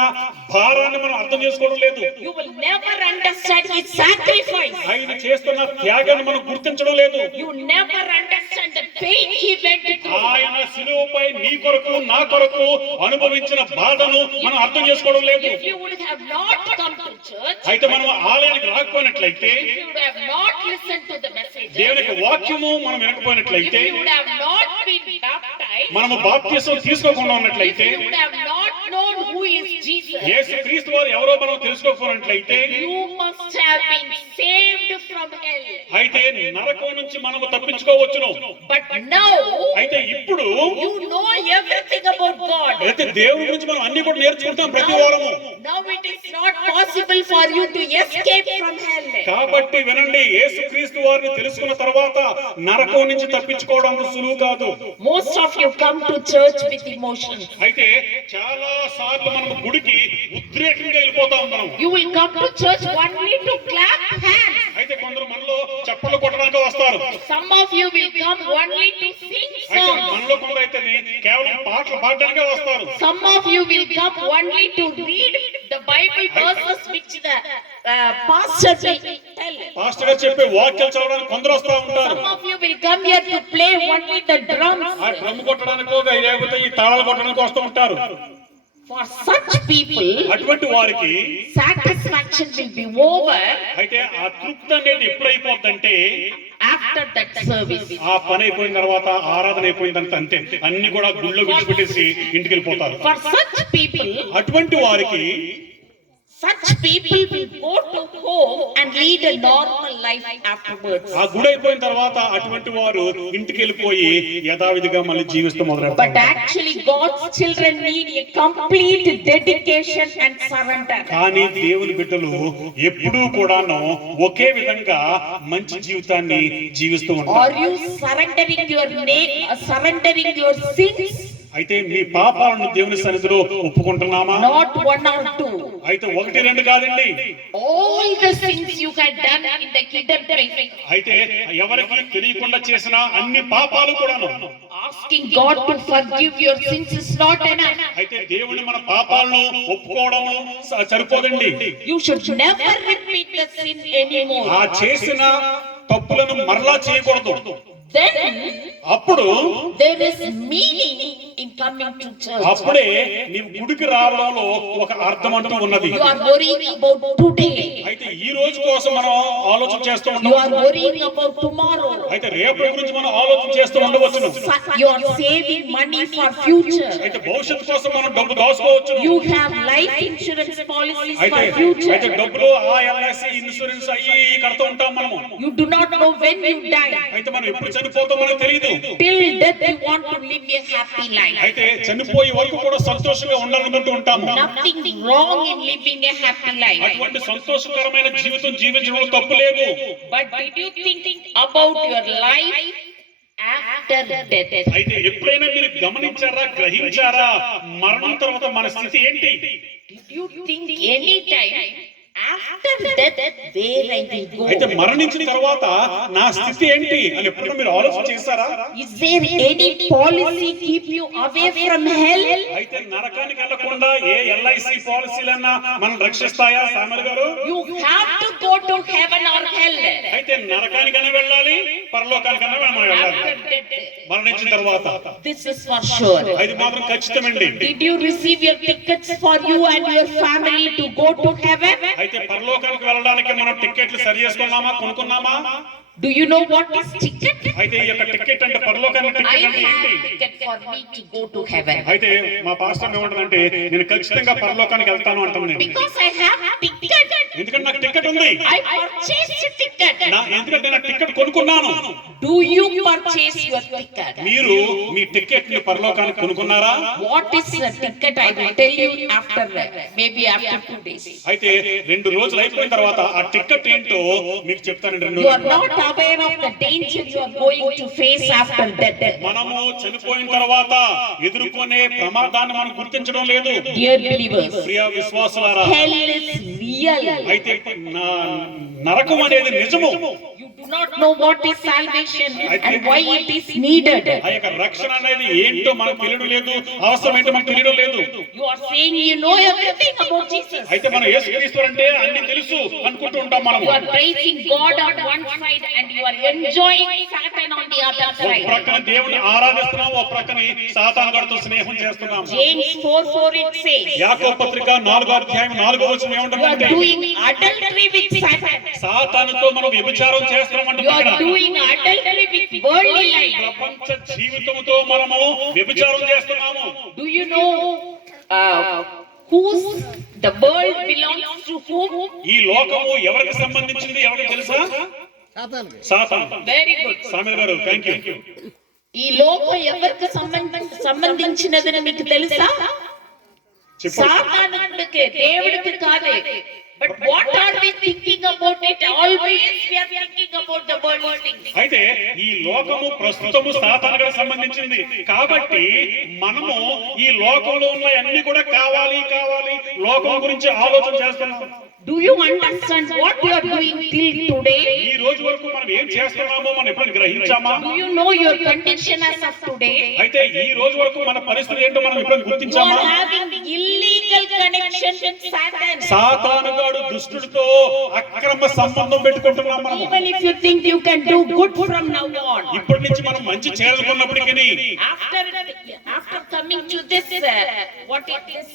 భారాన్ని మనం అర్థం చేసుకోవడం లేదు. You will never understand his sacrifice. ఆయన చేస్తున్న త్యాగాన్ని మనం గుర్తించడం లేదు. You never understand the pain he went through. ఆయన శిలువపై నీ కొరకు నా కొరకు అనుభవించిన బాధను మనం అర్థం చేసుకోవడం లేదు. If you would have not come to church, అయితే మనం ఆలయానికి రాకపోయినట్లయితే, if you would have not listened to the message, దేవుని యొక్క వాక్యము మనం if వినకపోయినట్లయితే, you would have not been baptized, మనము బాప్తిసం తీసుకోకుండా if ఉన్నట్లయితే, you would have not known who is Jesus, యేసు క్రీస్తు వారు ఎవరో మనం తెలుసుకోకపోయినట్లయితే, you must have been saved from hell. అయితే నరకం నుంచి మనము తప్పించుకోవచ్చును. But now అయితే ఇప్పుడు you know everything about God. అయితే దేవుడి గురించి మనం అన్ని కూడా నేర్చుకుంటాం ప్రతి వారము. Now it is not possible for you to escape from hell. కాబట్టి వినండి, యేసు క్రీస్తు వారిని తెలుసుకున్న తర్వాత నరకం నుంచి తప్పించుకోవడం సులువు కాదు. Most of you come to church with emotion. అయితే చాలా సార్లు మనం గుడికి ఉద్రేకంగా వెళ్ళిపోతాం మనం. You will come to church only to clap hands. అయితే అయితే కొందరు మనలో చప్పట్లు కొట్టడానికి వస్తారు. Some of you will come only to sing అయితే songs. మనలో కొందరు అయితే కేవలం పాటలు పాడడానికే వస్తారు. Some of you will come only to read the Bible verses which the pastor will tell. Pastor గారు చెప్పే వాక్యాలు చదవడానికి కొందరు వస్తూ ఉంటారు. Some of you will come here to play only the drums. ఆ డ్రమ్ కొట్టడానికో లేకపోతే ఈ తాళాలు కొట్టడానికి వస్తూ ఉంటారు. For such people, అటువంటి వారికి satisfaction will be over అయితే ఆ తృప్తి అనేది ఎప్పుడైపోద్దంటే after that service. ఆ పని అయిపోయిన తర్వాత ఆరాధన అయిపోయిందంటే అంతే, అన్ని కూడా గుళ్ళో విడిచిపెట్టేసి ఇంటికి వెళ్ళిపోతారు. For such people, అటువంటి వారికి will go to home and lead a normal life afterwards. ఆ గుడి అయిపోయిన తర్వాత అటువంటి వారు ఇంటికి వెళ్ళిపోయి యథావిధిగా మళ్ళీ జీవిస్తూ But మొదలెడతారు. actually God's children need a complete dedication and surrender. కానీ దేవుని బిడ్డలు ఎప్పుడూ కూడాను ఒకే విధంగా మంచి జీవితాన్ని జీవిస్తూ Are ఉంటారు. you surrendering your name, surrendering your sins? అయితే మీ పాపాలను దేవుని సన్నిధిలో ఒప్పుకుంటున్నామా? Not one or two. అయితే ఒకటి రెండు కాదండి, All the sins you had done in the hidden place. అయితే ఎవరికి తెలియకుండా చేసిన అన్ని పాపాలు కూడాను. Asking God to forgive your sins is not enough. అయితే దేవుని మన పాపాలను ఒప్పుకోవడము సరిపోదండి. You should never repeat the sin anymore. ఆ చేసిన తప్పులను మరలా చేయకూడదు. Then అప్పుడు there is meaning in coming to church. అప్పుడే నీవు గుడికి రావడంలో ఒక అర్థం అంటూ ఉన్నది. You are worrying about today. అయితే ఈ రోజు కోసం మనం ఆలోచన చేస్తూ You ఉండవచ్చు. are worrying about tomorrow. అయితే రేపటి గురించి మనం ఆలోచన చేస్తూ ఉండవచ్చును. You are saving money for future. అయితే భవిష్యత్తు కోసం మనం డబ్బు దాచుకోవచ్చు. You have life insurance policies అయితే for అయితే future. డబ్బులు ఆ ఎల్ఐసి ఇన్సూరెన్స్ అయ్యి కడుతూ ఉంటాం మనము. You do not know when you die. అయితే మనం ఎప్పుడు చనిపోతాం మనకు తెలియదు. Till death you want to live a happy life. అయితే చనిపోయే వరకు కూడా సంతోషంగా ఉండాలనుకుంటూ ఉంటాము. Nothing wrong in living a happy life. అటువంటి సంతోషకరమైన జీవితం జీవించడంలో తప్పు లేదు. But did you think about your life after death? అయితే ఎప్పుడైనా మీరు గమనించారా, గ్రహించారా మరణం తర్వాత మన స్థితి ఏంటి? Did you think any time after death where I will go? అయితే మరణించిన తర్వాత నా స్థితి ఏంటి అని ఎప్పుడైనా మీరు ఆలోచన చేశారా? Is there any policy keep you away from hell? అయితే నరకానికి వెళ్లకుండా ఏ ఎల్ఐసి పాలసీలన్నా మనం రక్షిస్తాయా సామర్ గారు? You have to go to heaven or hell అయితే నరకానికైనా వెళ్ళాలి, పరలోకానికైనా మనం వెళ్ళాలి after death. మరణించిన తర్వాత. This is for sure. అది మాత్రం ఖచ్చితమండి. Did you receive your tickets for you and your family to go to heaven? అయితే పరలోకానికి వెళ్ళడానికి మనం టికెట్లు సరి చేసుకున్నామా, కొనుక్కున్నామా? Do you know what is ticket? అయితే ఈ యొక్క టికెట్ అంటే పరలోకానికి I టికెట్ అంటే have ఏంటి? ticket for me to go to heaven. అయితే మా పాస్టర్ ఏమంటారంటే నేను ఖచ్చితంగా పరలోకానికి వెళ్తాను అంటుంది. Because I have ticket. ఎందుకంటే నాకు టికెట్ ఉంది. I purchased ticket. ఎందుకంటే నా టికెట్ కొనుక్కున్నాను. Do you purchase your ticket? మీరు మీ టికెట్ ని పరలోకానికి కొనుక్కున్నారా? What is the ticket? I will tell you after maybe after 2 days. అయితే 2 రోజులు అయిపోయిన తర్వాత ఆ టికెట్ ఏంటో మీకు చెప్తానండి. 2 You are not aware of the danger you are going to face after death. మనము చనిపోయిన తర్వాత ఎదుర్కొనే ప్రమాదాన్ని మనం గుర్తించడం లేదు. Dear believers, ప్రియ విశ్వాసులారా, hell is real. అయితే నరకం అనేది నిజము. You do not know what is salvation and why it is needed. ఆ యొక్క రక్షణ అనేది ఏంటో మనకు తెలియడం లేదు, అవసరం ఏంటో మనకు తెలియడం లేదు. You are saying you know everything about Jesus. అయితే మనం యేసుక్రీస్తు అంటే అన్ని తెలుసు అనుకుంటూ ఉంటాం మనం. You are praising God on one side and you are enjoying Satan on the other ఒక side. ప్రక్కన దేవుని ఆరాధిస్తున్నాం, ఒక ప్రక్కన సాతాను గారితో స్నేహం చేస్తున్నాం. James 4:4 it says, యాకోబు పత్రిక 4వ అధ్యాయం 4వ వచనం you are ఏమంటుందంటే doing adultery with Satan. సాతానుతో మనం వ్యభిచారం చేస్తున్నామంటే You are doing adultery with worldly life. ప్రపంచ జీవితంతో మనము వ్యభిచారం చేస్తున్నాము. Do you know whose the world belongs to whom? ఈ లోకము ఎవరికి సంబంధించింది ఎవరికి తెలుసా? సాతాను. Very good. సామీర్ గారు థాంక్యూ. ఈ లోకం ఎవరికి సంబంధించినదని మీకు తెలుసా? సాతానుడికి, దేవుడికి కాదే. But what are we thinking about it? Always we are thinking about the worldly things. అయితే ఈ లోకము ప్రస్తుతము సాతానుకు సంబంధించింది కాబట్టి మనము ఈ లోకంలో ఉన్న అన్ని కూడా కావాలి లోకం గురించి ఆలోచన చేస్తున్నాం. Do you understand what you are doing till today? ఈ రోజు వరకు మనం ఏం చేస్తున్నామో మనం ఎప్పుడు గ్రహించామా? Do you know your condition as of today? అయితే ఈ రోజు వరకు మన పరిస్థితి ఏంటో మనం ఎప్పుడు You గుర్తించామా? are having illegal connection with Satan. సాతానుగాడు దుష్టుడితో అక్రమ సంబంధం పెట్టుకుంటున్నాం మనం. Even if you think you can do good from now on. ఇప్పటి నుంచి మనం మంచి చేయాలనుకున్నప్పటికీ After coming to this what is this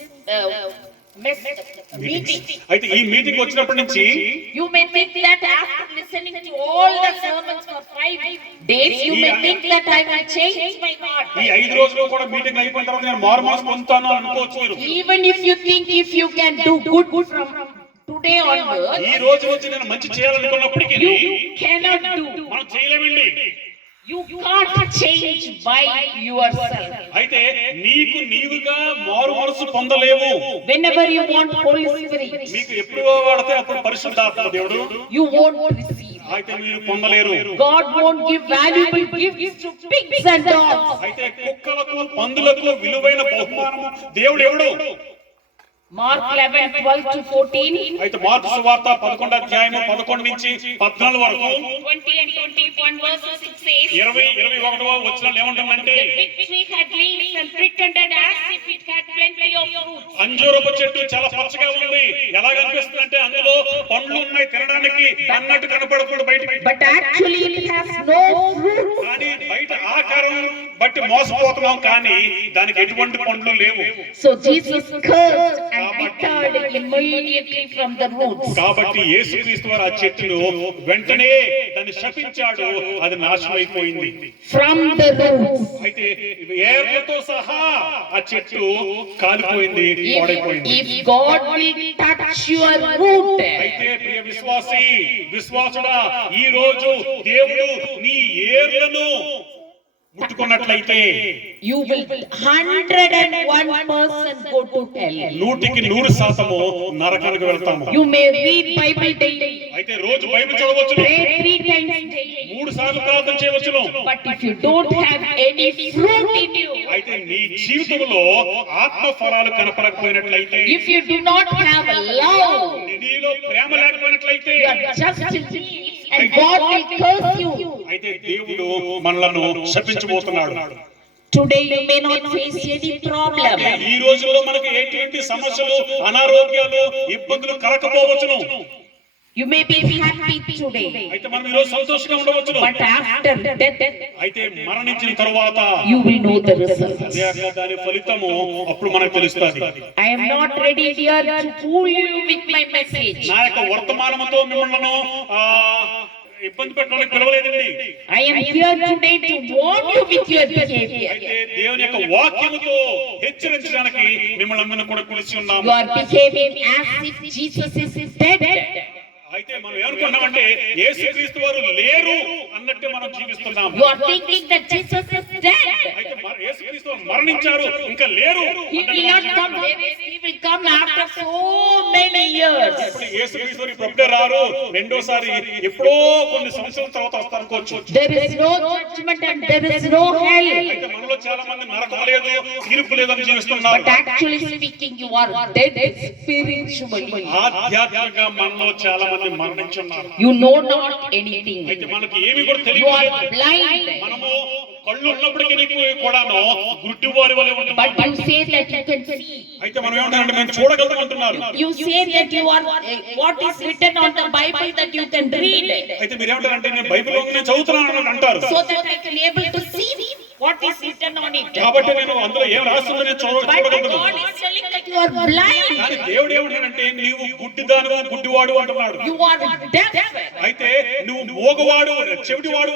meeting, అయితే ఈ మీటింగ్ వచ్చినప్పటి నుంచి you may think that after listening to all the sermons for 5 days, you may think that I will change my heart. ఈ 5 రోజులు కూడా మీటింగ్ అయిపోయిన తర్వాత నేను మారుమనసు పొందుతాను అని అనుకోవచ్చు మీరు. Even if you think if you can do good from today onwards, ఈ రోజు నుంచి నేను మంచి చేయాలనుకున్నప్పటికీ you cannot do. మనం చేయలేమండి. You can't change by yourself. అయితే నీకు నీవుగా మారు మనసు పొందలేవు. Whenever you want Holy Spirit, మీకు ఎప్పుడు వాడితే అప్పుడు పరిశుద్ధాత్మ దేవుడు you won't receive. అయితే మీరు పొందలేరు. God won't give valuable gifts to pigs and dogs. అయితే కుక్కలకు పందులకు విలువైన బహుమానము దేవుడు ఎవడు? Mark 11:12 to 14. అయితే మార్కు సువార్త 11వ అధ్యాయము 11 నుంచి 14 వరకు 20 and 21 verses it says, 21వ వచనాలు ఏమంటుందంటే, the fig tree had leaves and pretended as if it had plenty of fruits. అంజూరపు చెట్టు చాలా పచ్చగా ఉంది, ఎలా కనిపిస్తుందంటే అందులో పండ్లు ఉన్నాయి తినడానికి అన్నట్టు కనపడకూడదు బయటికి. But actually it has no fruit. కానీ బయట ఆకారం బట్టి మోసపోతున్నాం కానీ దానికి ఎటువంటి పండ్లు లేవు. So Jesus cursed and withered immediately from the roots. కాబట్టి యేసుక్రీస్తు వారు ఆ చెట్టును వెంటనే దాన్ని శపించాడు, అది నాశనం అయిపోయింది. From the roots. అయితే ఏర్లతో సహా ఆ చెట్టు కాలిపోయింది, పాడైపోయింది. If God will touch your root, అయితే ప్రియ విశ్వాసుడా, ఈ రోజు దేవుడు నీ ఏర్లను ముట్టుకున్నట్లయితే you will 101% go to hell. 100% నరకానికి వెళ్తాము. You may read Bible daily, అయితే రోజు బైబిల్ చదవచ్చును, pray 3 times daily, 3 సార్లు ప్రార్థన చేయవచ్చును. but if you don't have any fruit in you, అయితే నీ జీవితంలో ఆత్మ ఫలాలు కనపడకపోయినట్లయితే, if you do not have love, నీలో ప్రేమ లేకపోయినట్లయితే, you are just leaves and God will curse you. అయితే దేవుడు మనలను శపించబోతున్నాడు. Today you may not face any problem. ఈ రోజుల్లో మనకు ఎటువంటి సమస్యలు, అనారోగ్యాలు, ఇబ్బందులు కలగకపోవచ్చును. You may be happy today, అయితే మనం ఈరోజు సంతోషంగా ఉండవచ్చును. but after death అయితే మరణించిన తరువాత you will know the result. దాని ఫలితము అప్పుడు మనకు తెలుస్తుంది. I am not ready here to fool you with my message. నా యొక్క వర్తమానముతో మిమ్మల్ని ఇబ్బంది పెట్టడానికి పిలవలేదండి. I am here today to warn you with your behavior. అయితే దేవుని యొక్క వాక్యముతో హెచ్చరించడానికి మిమ్మల్ని అందరిని కూడా పిలిచి ఉన్నాము. You are behaving as if Jesus is dead. అయితే మనం ఏమనుకున్నామంటే యేసుక్రీస్తు వారు లేరు అన్నట్టు మనం జీవిస్తున్నాము. You are thinking that Jesus is dead. అయితే యేసుక్రీస్తు వారు మరణించారు, ఇంకా లేరు. He will not come. He will come after so many years. ఇప్పుడు యేసుక్రీస్తు వారు ఇప్పుడే రారు, రెండోసారి ఎప్పుడో కొన్ని సంవత్సరాల తర్వాత వస్తారనుకోవచ్చు. There is no judgment and there is no hell. అయితే మనలో చాలా మంది నరకం లేదు, తీర్పు లేదని జీవిస్తున్నారు. But actually speaking, you are dead spiritually. ఆధ్యాత్మికంగా మనలో చాలా మంది మరణించున్నారు. You know not anything. అయితే మనకి ఏమి కూడా You తెలియదు. are blind. మనము కళ్ళు ఉన్నప్పటికీ కూడాను గుడ్డివారి వలె ఉంటున్నాము. But you say that you can see. అయితే మనం ఏమంటారంటే మేము చూడగలుగుతాం అంటున్నారు. You say that you are what is written on the Bible that you can read. అయితే మీరు ఏమంటారంటే నేను బైబిల్ నేను చదువుతున్నాను అని అంటారు. So that I can able to see what is written on it. కాబట్టి నేను అందులో ఏం రాస్తుందో నేను But చూడగలను. God is telling that you are blind. కానీ దేవుడు ఏమంటాడంటే నీవు గుడ్డిదానివి, గుడ్డివాడు అంటున్నాడు. You are deaf. అయితే నువ్వు మోగవాడు, చెవిటివాడు.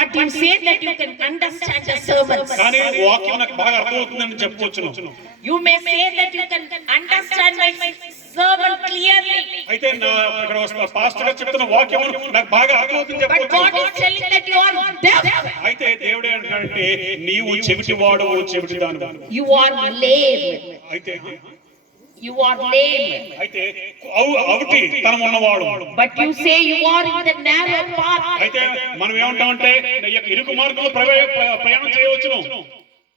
But you say that you can understand the sermons. కానీ వాక్యం నాకు బాగా అర్థమవుతుందని చెప్పవచ్చును. You may say that you can understand my sermon clearly. అయితే ఇక్కడ పాస్టర్ గారు చెప్తున్న వాక్యం నాకు బాగా అర్థమవుతుంది But చెప్పవచ్చు. God is telling that you are deaf. అయితే దేవుడు ఏంటంటే నీవు చెవిటివాడు, చెవిటిదానివి. You are lame. అయితే You are lame. అయితే అవుటి తనం ఉన్నవాడు. But you say you are in the narrow path. అయితే మనం ఏమంటామంటే ఇరుకు మార్గంలో ప్రయాణం చేయవచ్చును.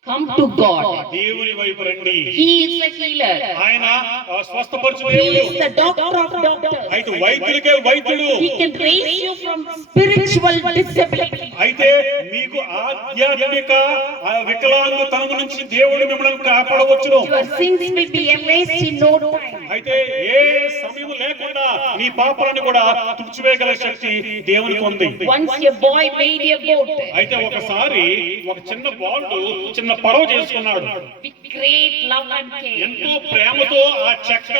Come to God. దేవుని వైపు రండి. He is the healer. ఆయన స్వస్థపరచు He దేవుడు. is the doctor of doctors. అయితే వైద్యులకే వైద్యుడు. He can raise you from spiritual disability. అయితే మీకు ఆధ్యాత్మిక వికలాంగతనం నుంచి దేవుడు మిమ్మల్ని కాపాడవచ్చును. Your sins will be erased in no time. అయితే ఏ సమయం లేకుండా నీ పాపాలను కూడా తుడిచివేయగల శక్తి దేవునికి ఉంది. Once a boy made a boat అయితే ఒకసారి ఒక చిన్న బాలుడు చిన్న పడవ చేసుకున్నాడు. with great love and care. ఎంతో ప్రేమతో ఆ చెక్క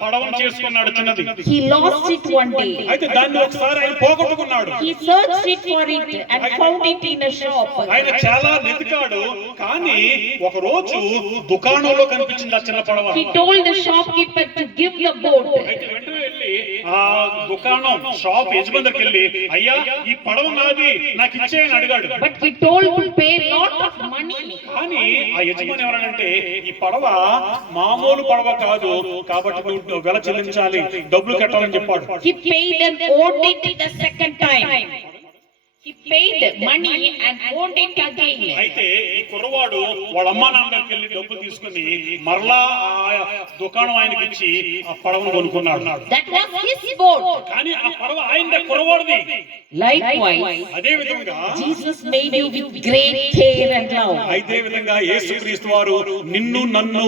పడవను చేసుకున్నాడు చిన్నది. He lost it one day. అయితే దాన్ని ఒకసారి ఆయన పోగొట్టుకున్నాడు. He searched it for it and found it in a shop. ఆయన చాలా వెతికాడు కానీ ఒక రోజు దుకాణంలో కనిపించింది ఆ చిన్న పడవ. He told the shopkeeper to give the boat. అయితే వెంటనే వెళ్ళి ఆ దుకాణం షాప్ యజమాని దగ్గరికి వెళ్ళి అయ్యా ఈ పడవ నాది నాకు ఇచ్చేయని అడిగాడు. But he told to pay lot of money. కానీ ఆ యజమాని ఎవరనంటే ఈ పడవ మామూలు పడవ కాదు కాబట్టి నువ్వు వెల చెల్లించాలి, డబ్బులు కట్టాలని చెప్పాడు. He paid and owed it the second time. He paid money and owed it again. అయితే ఈ కుర్రవాడు వాళ్ళ అమ్మా నాన్న దగ్గరికి వెళ్ళి డబ్బులు తీసుకుని మరలా ఆ దుకాణం ఆయనకి ఇచ్చి ఆ పడవను కొనుక్కున్నాడు. That was his boat. కానీ ఆ పడవ ఆయన కుర్రవాడిది. Likewise, అదే విధంగా Jesus made you with great care and love. అదే విధంగా యేసుక్రీస్తు వారు నిన్ను నన్ను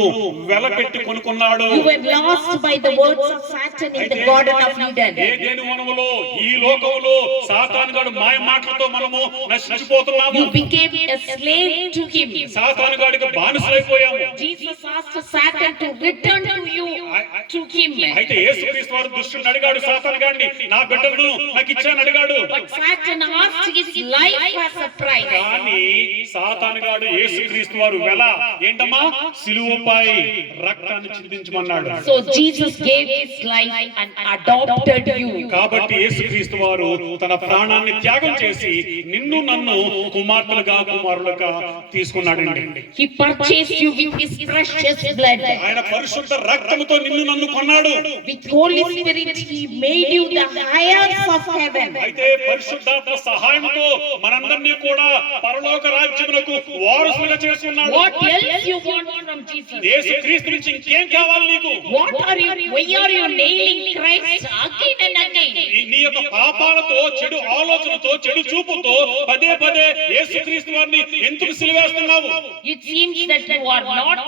వెలపెట్టి కొనుక్కున్నాడు. You were lost by the words of Satan in the Garden of Eden. ఏదెను వనములో ఈ లోకములో సాతానుగాడు మాయ మాటలతో మనము నశించిపోతున్నాము. You became a slave to him. సాతానుగాడికి బానిసలైపోయాము. Jesus asked Satan to return to you, to him. అయితే యేసుక్రీస్తు వారు దుష్టుని అడిగాడు సాతానుగాడిని, నా బిడ్డలను నాకు ఇచ్చాను అడిగాడు. But Satan asked his life as a price. కానీ సాతానుగాడు యేసుక్రీస్తు వారు వెల ఏంటమ్మా సిలువపై రక్తాన్ని చిందించమన్నాడు. So Jesus gave his life and adopted you. కాబట్టి యేసుక్రీస్తు వారు తన ప్రాణాన్ని త్యాగం చేసి నిన్ను నన్ను కుమార్తెలుగా కుమారులుగా తీసుకున్నాడండి. He purchased you with his precious blood. ఆయన పరిశుద్ధ రక్తముతో నిన్ను నన్ను కొన్నాడు. With Holy Spirit he made you the heirs of heaven. అయితే పరిశుద్ధాత్మ సహాయంతో మనందరినీ కూడా పరలోక రాజ్యమునకు వారసులుగా చేసుకున్నాడు. What else you want from Jesus? యేసుక్రీస్తు నుంచి ఇంకేం కావాలి నీకు? Why are you nailing Christ again and again? నీ యొక్క పాపాలతో చెడు ఆలోచనతో చెడు చూపుతో పదే పదే యేసుక్రీస్తు వారిని ఎందుకు సిలువేస్తున్నావు? It seems that you are not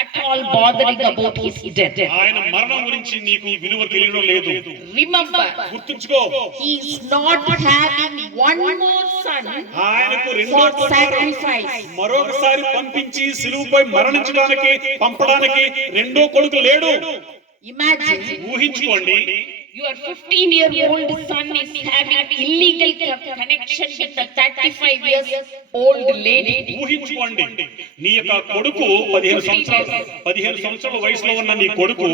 at all bothering about his death. ఆయన మరణం గురించి నీకు విలువ తెలియడం లేదు. Remember, గుర్తుంచుకో, he is not having one more son ఆయనకు రెండో for కుమారుడు sacrifice. మరొకసారి పంపించి సిలువపై మరణించడానికి పంపడానికి రెండో కొడుకు లేడు. Imagine ఊహించుకోండి, your 15-year-old son is having illegal connection with a 35 years old lady. ఊహించుకోండి, నీ యొక్క కొడుకు 15 సంవత్సరాల వయసులో ఉన్న నీ కొడుకు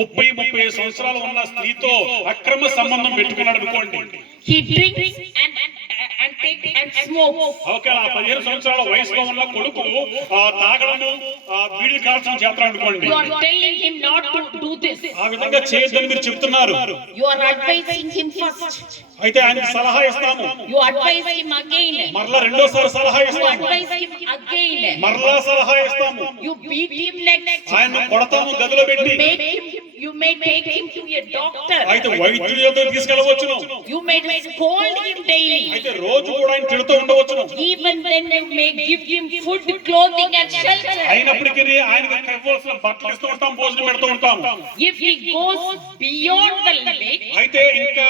30 సంవత్సరాలు ఉన్న స్త్రీతో అక్రమ సంబంధం పెట్టుకున్నాడు అనుకోండి. He drinks and smokes. Okay, ఆ 15 సంవత్సరాల వయసులో ఉన్న కొడుకు తాగడము బీడీ కాల్చడం చేస్తాడు అనుకోండి. You are telling him not to do this. ఆ విధంగా చేయొద్దని మీరు చెప్తున్నారు. You are advising him first. అయితే ఆయనకి సలహా ఇస్తాము, You advise him again. మరలా రెండోసారి సలహా You ఇస్తాము, advise him again. మరలా సలహా ఇస్తాము, You beat him next. ఆయన కొడతాము గదిలో పెట్టి. You may take him to a doctor. అయితే వైద్యుడి దగ్గరికి తీసుకెళ్ళవచ్చును. You may scold him daily. అయితే రోజు కూడా ఆయన తిడుతూ ఉండవచ్చును. Even then you may give him food, clothing and shelter. అయినప్పటికీ ఆయనకి ఇవ్వాల్సిన బట్టలు ఇస్తూ ఉంటాం, భోజనం పెడుతూ ఉంటాం. If he goes beyond the limit అయితే ఇంకా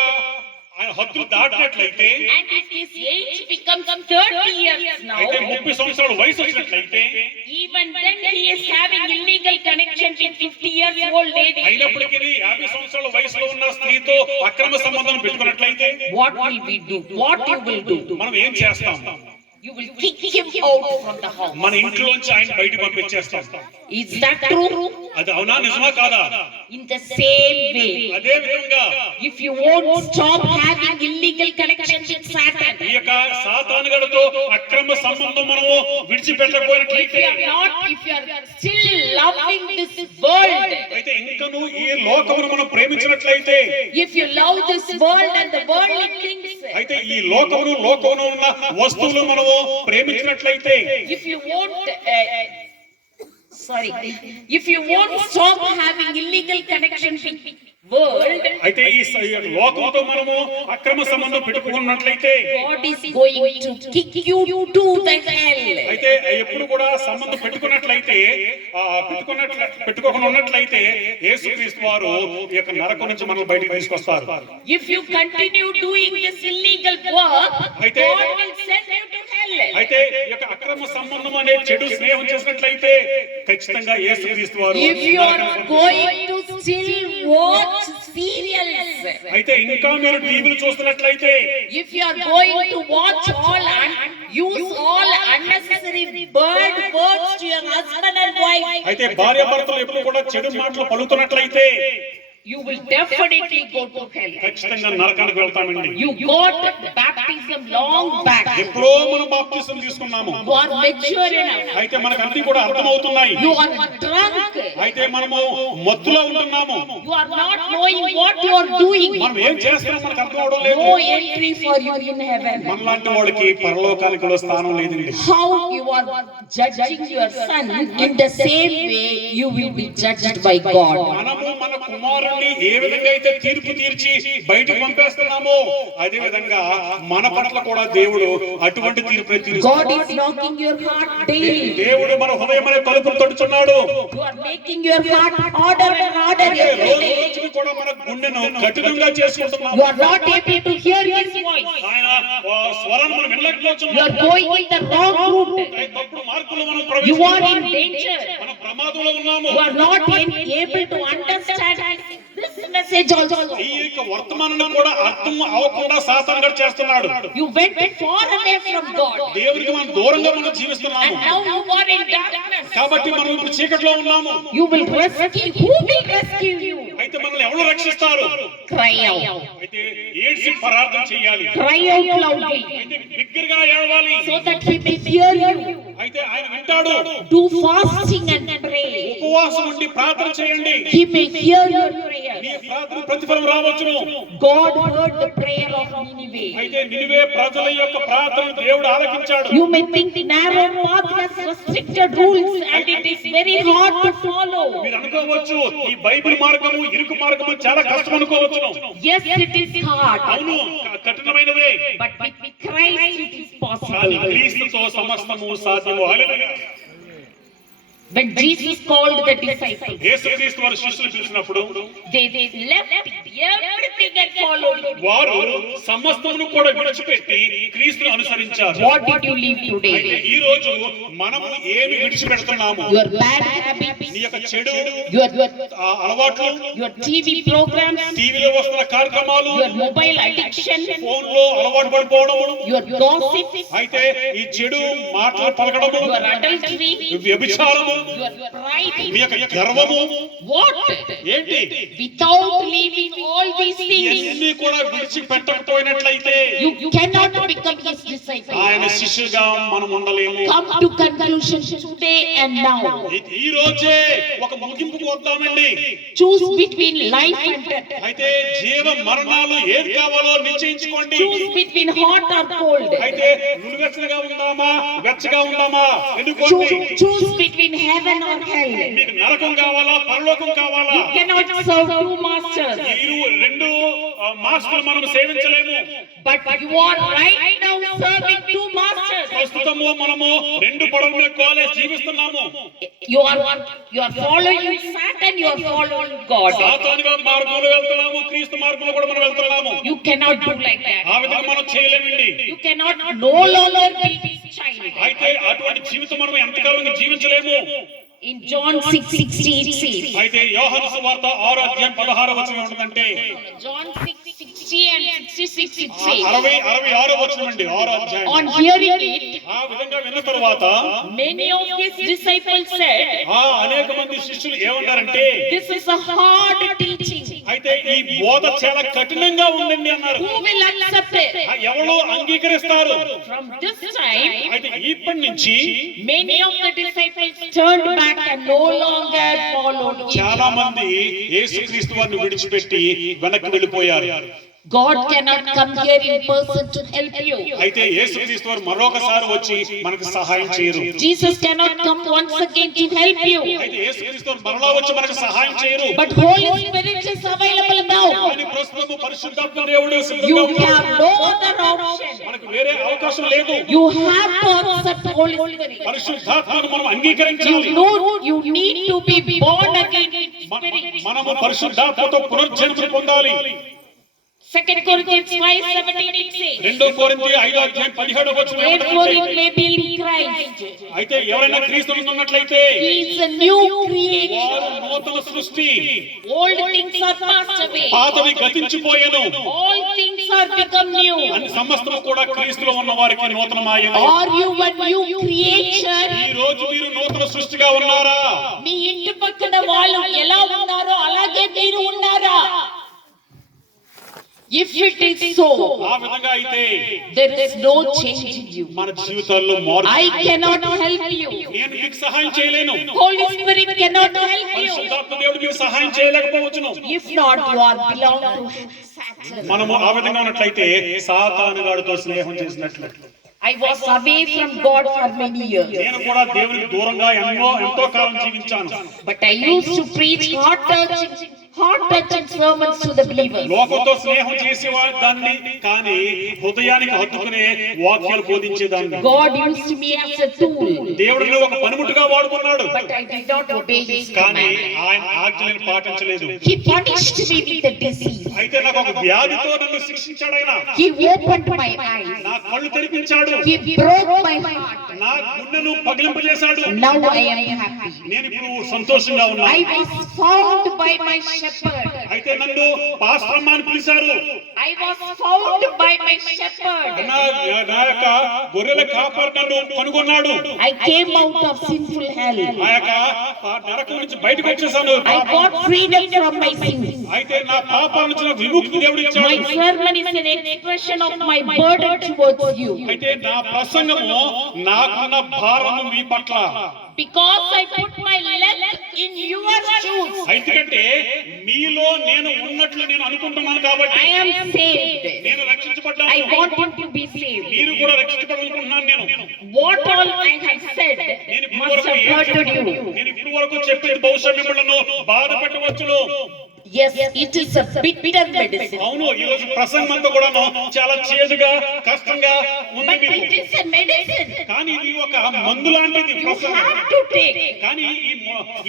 ఆయన హద్దులు దాటినట్లయితే, and if his age becomes 30 years now, అయితే 30 సంవత్సరాల వయసు వచ్చినట్లయితే, even then he is having illegal connection with 50 years old lady. అయినప్పటికీ 50 సంవత్సరాల వయసులో ఉన్న స్త్రీతో అక్రమ సంబంధం పెట్టుకున్నట్లయితే What will we do? What you will do? మనం ఏం చేస్తాం? You will kick him out from the house. మన ఇంట్లోంచి ఆయన బయట పంపించేస్తాం. Is that true? అది అవునా, నిజమా కాదా? In the same way, అదే విధంగా if you won't stop having illegal connection with Satan, ఈ యొక్క సాతానుగాడితో అక్రమ సంబంధం మనము విడిచిపెట్టకపోయినట్లయితే, if you are still loving this world, అయితే ఇంకా నువ్వు ఈ లోకమును మనం ప్రేమించినట్లయితే, if you love this world and the worldly things, అయితే ఈ లోకమును ఉన్న వస్తువులు మనము ప్రేమించినట్లయితే, if you won't if you won't stop having illegal connection with world, అయితే ఈ లోకంతో మనము అక్రమ సంబంధం పెట్టుకున్నట్లయితే, God is going to kick you to the hell. అయితే ఎప్పుడు కూడా సంబంధం పెట్టుకున్నట్లయితే, పెట్టుకోకుండా ఉన్నట్లయితే యేసుక్రీస్తు వారు ఈ యొక్క నరకం నుంచి మనల్ని బయటికి తీసుకొస్తారు. If you continue doing this illegal work, God will send you to hell. అయితే ఈ యొక్క అక్రమ సంబంధం అనే చెడు స్నేహం చేసినట్లయితే ఖచ్చితంగా యేసుక్రీస్తు వారు If you are going to still watch serials, అయితే ఇంకా మీరు టీవీలు చూస్తున్నట్లయితే, if you are going to watch use all unnecessary bad words to your husband and wife, అయితే భార్యాభర్తలు ఎప్పుడు కూడా చెడు మాటలు పలుకుతున్నట్లయితే you will definitely go to hell. ఖచ్చితంగా నరకానికి వెళ్తామండి. You got baptism long back. ఎప్పుడో మనం బాప్తిసం తీసుకున్నాము. You are mature enough. అయితే మనకు అన్ని కూడా అర్థమవుతున్నాయి. You are drunk. అయితే మనము మత్తులో ఉంటున్నాము. You are not knowing what you are doing. మనం ఏం చేస్తున్నామో మనకు అర్థం అవడం లేదు. No entry for you in heaven. మనలాంటి వాడికి పరలోకానికి స్థానం లేదండి. How you are judging your son, in the same way you will be judged by God. మనము మన కుమారుని ఏ విధంగా అయితే తీర్పు తీర్చి బయటకు పంపేస్తున్నామో అదే విధంగా మన పట్ల కూడా దేవుడు అటువంటి తీర్పుని తీరుస్తాడు. God is knocking your heart daily. దేవుడు మన హృదయం అనే తలుపులు తడుచున్నాడు. You are making your heart harder and harder every day. రోజు కూడా మన గుండెను కఠినంగా చేసుకుంటున్నాము. You are not able to hear his voice. ఆయన స్వరాన్ని మనం You వినలేకపోతున్నాము. are going in the wrong route. తప్పుడు మార్గంలో మనం You are in ప్రవేశిస్తున్నాము. danger. మనం ప్రమాదంలో ఉన్నాము. You are not able to understand this message also. ఈ యొక్క వర్తమానాన్ని కూడా అర్థం అవ్వకుండా సాతాను గారు చేస్తున్నాడు. You went far away from God. దేవునికి మనం దూరంగా మనం జీవిస్తున్నాము. And now you are in darkness. కాబట్టి మనం ఇప్పుడు చీకట్లో ఉన్నాము. You will rescue. Who will rescue you? అయితే మనల్ని ఎవరు రక్షిస్తారు? Cry out. అయితే ఏడ్చి ప్రార్థన చేయాలి. Cry out loudly అయితే బిగ్గరగా ఏడవాలి. so that he may hear you. అయితే ఆయన వింటాడు. Do fasting and pray. ఉపవాసం ఉండి ప్రార్థన చేయండి. He may hear your prayer. మీ ప్రార్థన ప్రతిఫలం రావచ్చును. God heard the prayer of Nineveh. అయితే నినివే ప్రజల యొక్క ప్రార్థన దేవుడు ఆలకించాడు. You may think narrow path has restricted rules and it is very hard to follow. మీరు అనుకోవచ్చు ఈ బైబిల్ మార్గము ఇరుకు మార్గము చాలా కష్టం అనుకోవచ్చును. Yes, it is hard. అవును కఠినమైనదే. But with Christ it is కానీ possible. క్రీస్తుతో సమస్తము సాధ్యము. హల్లెలూయా. When Jesus called the disciples, యేసుక్రీస్తు వారు శిష్యులు పిలిచినప్పుడు they left everything and followed him. వారు సమస్తమును కూడా విడిచిపెట్టి క్రీస్తును అనుసరించారు. What did you leave అయితే today? ఈ రోజు మనము ఏమి విడిచిపెడుతున్నాము? Your bad habits, నీ యొక్క చెడు your అలవాట్లు, your TV programs, టీవీలో వస్తున్న కార్యక్రమాలు, your mobile addiction, ఫోన్ లో అలవాటు పడిపోవడము, your gossip, అయితే ఈ చెడు మాటలు పలకడము, your adultery, వ్యభిచారము, your pride. మీ యొక్క గర్వము, What? ఏంటి Without leaving all these things, ఇవన్నీ కూడా విడిచిపెట్టకపోయినట్లయితే you cannot become his disciple. ఆయన శిష్యుగా మనం ఉండలేము. Come to conclusion today and now. ఈ రోజే ఒక ముగింపుకు వద్దామండి. Choose between life and death. అయితే జీవ మరణాలు ఏది కావాలో నిశ్చయించుకోండి. Choose between hot or cold. అయితే నులివెచ్చగా ఉందామా వెచ్చగా ఉందామా ఎన్నుకోండి. Choose between heaven or hell. మీకు నరకం కావాలా పరలోకం కావాలా? You cannot serve two masters. రెండు మాస్టర్లు మనం సేవించలేము. But you are right now serving two masters. ప్రస్తుతము మనము రెండు పడవల కాలేజ్ జీవిస్తున్నాము. You are following Satan. You are following God. సాతానుగా మార్గంలో వెళ్తున్నాము, క్రీస్తు మార్గంలో కూడా మనం వెళ్తున్నాము. You cannot do like that. ఆ విధంగా మనం చేయలేమండి. You cannot no longer be his child. అయితే అటువంటి జీవితం మనం ఎంతకాలం జీవించలేము. In John 6:60 it says. అయితే యోహాను సువార్త 6:16 ఉంటుందంటే John 6:60 and 66 it says. 66 వచనం అండి. 6 On hearing it, ఆ విధంగా విన్న తరువాత many of his disciples said, అనేక మంది శిష్యులు ఏమన్నారంటే "This is a hard teaching. అయితే ఈ బోధ చాలా కఠినంగా ఉందండి అన్నారు. Who will accept it? ఎవరు అంగీకరిస్తారు? From this time, అయితే ఇప్పటి నుంచి many of the disciples turned back and no longer followed him. చాలా మంది యేసుక్రీస్తు వారిని విడిచిపెట్టి వెనక్కి వెళ్ళిపోయారు. God cannot come here in person to help you. అయితే యేసుక్రీస్తు వారు మరొకసారి వచ్చి మనకు సహాయం చేయరు. Jesus cannot come once again to help you. అయితే యేసుక్రీస్తు వారు మరలా వచ్చి మనకు సహాయం చేయరు. But Holy Spirit is available now. కానీ ప్రస్తుతం పరిశుద్ధాత్మ దేవుడు సిద్ధంగా You ఉన్నాడు. have no other option. మనకు వేరే అవకాశం లేదు. You have to accept Holy Spirit. పరిశుద్ధాత్మను మనం అంగీకరించాలి. You need to be born again in spirit. మనము పరిశుద్ధాత్మతో పునర్జన్మ పొందాలి. 2 Corinthians 5:17 it says, 2 కొరింథీ 5:17 therefore you may be in Christ. అయితే ఎవరైనా క్రీస్తులో ఉన్నట్లయితే He is a new creation. వారు నూతన సృష్టి. Old things are passed away. పాతవి గతించిపోయెను. All things are become new. అన్ని సమస్తము కూడా క్రీస్తులో ఉన్న వారికి నూతనమాయెను. Are you a new creation? ఈ రోజు మీరు నూతన సృష్టిగా ఉన్నారా? మీ ఇంటి పక్కన వాళ్ళు ఎలా ఉన్నారో అలాగే మీరు ఉన్నారా? If it is so, ఆ విధంగా అయితే there is no change in you. మన జీవితాల్లో మార్పు. I cannot help you. నేను మీకు సహాయం చేయలేను. Holy Spirit cannot help you. పరిశుద్ధాత్మ దేవుడు మీకు సహాయం చేయలేకపోవచ్చును. If not, you are belong to Satan. మనము ఆ విధంగా ఉన్నట్లయితే సాతానుగాడితో స్నేహం చేసినట్లు. I was away from God for many years, నేను కూడా దేవునికి దూరంగా ఎంతో కాలం జీవించాను. but I used to preach heart-touching sermons to the believers. లోకంతో స్నేహం చేసేవాడు దాన్ని, కానీ హృదయానికి హత్తుకునే వాక్యాలు బోధించేదాన్ని. God used me as a tool, దేవుడిని ఒక పనిముట్టుగా వాడుకున్నాడు, but I did not obey his కానీ command. ఆయన ఆజ్ఞలను పాటించలేదు. He punished me with a disease. అయితే నాకు ఒక వ్యాధితో నన్ను శిక్షించాడు ఆయన. He opened my eyes. నా కళ్ళు తెరిపించాడు. He broke my heart. నా గుండెను పగిలింపజేశాడు. Now I am happy. నేను ఇప్పుడు సంతోషంగా ఉన్నాను. I was found by my shepherd. అయితే నన్ను పాస్టర్ అమ్మ అని పిలిచారు. I was found by my shepherd. నా యొక్క గొర్రెల కాపరి నన్ను కనుగొన్నాడు. I came out of sinful hell. ఆ యొక్క నరకం నుంచి బయటకు వచ్చేసాను. I got freedom from my sins. అయితే నా పాపాల నుంచి నాకు విముక్తి దేవుడు ఇచ్చాడు. My sermon is an expression of my burden towards you. అయితే నా ప్రసంగము నాకున్న భారము మీ పట్ల. Because I put my life in your shoes. ఎందుకంటే మీలో నేను ఉన్నట్లు నేను అనుకుంటున్నాను కాబట్టి I am saved. నేను రక్షించబడ్డాను. I want you to be saved. మీరు కూడా రక్షించబడాలనుకుంటున్నాను నేను. What all I have said నేను ఇప్పుడు must వరకు have ఏం hurted చెప్పాను? you. నేను ఇప్పుడు వరకు చెప్పేది బహుశా మిమ్మల్ని బాధ పెట్టవచ్చును. Yes, it is a bitter medicine. అవును, ఈ రోజు ప్రసంగం అంతా కూడాను చాలా చేదుగా కష్టంగా ఉంది But మీకు. it is a medicine. కానీ ఇది ఒక మందు లాంటిది You ప్రసంగం. have to take. కానీ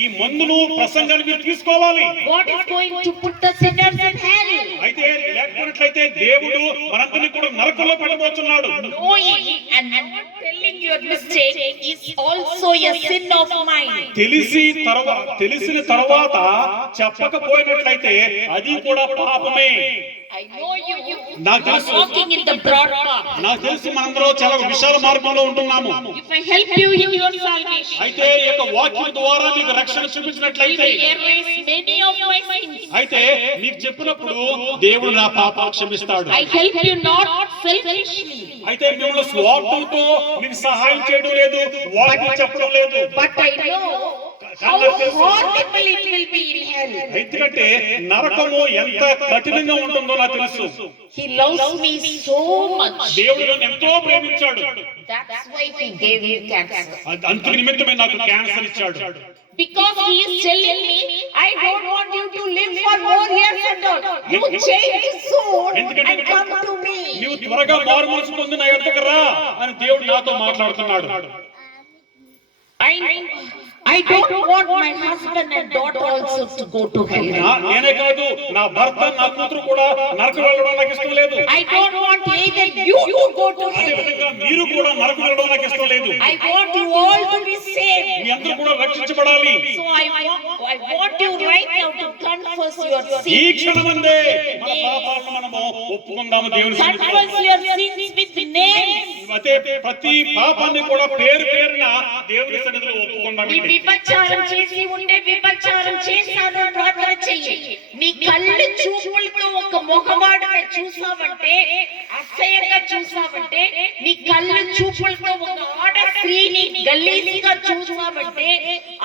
ఈ మందును ప్రసంగాన్ని మీరు తీసుకోవాలి. God is going to put the sinners in hell. అయితే లేకపోయినట్లయితే దేవుడు మనందరినీ కూడా నరకంలో పెట్టబోతున్నాడు. Knowing and not telling your mistake is also a sin of mine. తెలిసిన తర్వాత చెప్పకపోయినట్లయితే అది కూడా పాపమే. I know you నాకు are తెలుసు. walking in the broad path. నాకు తెలిసి మనందరం చాలా విశాల మార్గంలో ఉంటున్నాము. If I help you in your salvation, అయితే ఈ యొక్క వాక్యం ద్వారా మీకు రక్షణ He చూపించినట్లయితే will erase many of my sins. అయితే మీకు చెప్పినప్పుడు దేవుడు నా పాపాలు క్షమిస్తాడు. I help you not selfishly, అయితే మిమ్మల్ని స్వార్థంతో మీకు సహాయం చేయడం లేదు, వాక్యం చెప్పడం లేదు. but I know how horrible it will be in hell. ఎందుకంటే నరకము ఎంత కఠినంగా ఉంటుందో నాకు తెలుసు. He loves me so much. దేవుడు నన్ను ఎంతో ప్రేమించాడు. That's why He gave me cancer. అందుకు నిమిత్తమే నాకు క్యాన్సర్ ఇచ్చాడు. Because He is telling me, I don't want you to live for more years and all. You change soon and come to me. నీవు త్వరగా మారు మనసు పొంది నా యొద్దకు రా అని దేవుడు నాతో మాట్లాడుతున్నాడు. I don't want my husband and daughter also to go to hell. నేనే కాదు, నా భర్త నా కూతురు కూడా నరకం వెళ్ళడం నాకు ఇష్టం లేదు. I don't want either you to go to అదే hell. విధంగా మీరు కూడా నరకం వెళ్ళడం నాకు ఇష్టం లేదు. I want you all to be saved. మీ అందరూ కూడా రక్షించబడాలి. So I want you right now to confess your ఈ sins. క్షణమందే మన పాపాలను మనము ఒప్పుకుందాము దేవుని సన్నిధిలో. Confess your sins with names. అయితే ప్రతి పాపాన్ని కూడా పేరు పేరున దేవుని సన్నిధిలో నీ ఒప్పుకున్నామండి. విభచారం చేసి ఉంటే విభచారం చేశాను ప్రార్థన చెయ్యి. నీ కళ్ళు చూపులతో ఒక మగవాడిని చూసావంటే, అసహ్యంగా చూసావంటే, నీ కళ్ళు చూపులతో ఒక ఆడ స్త్రీని గలీజ్గా చూసావంటే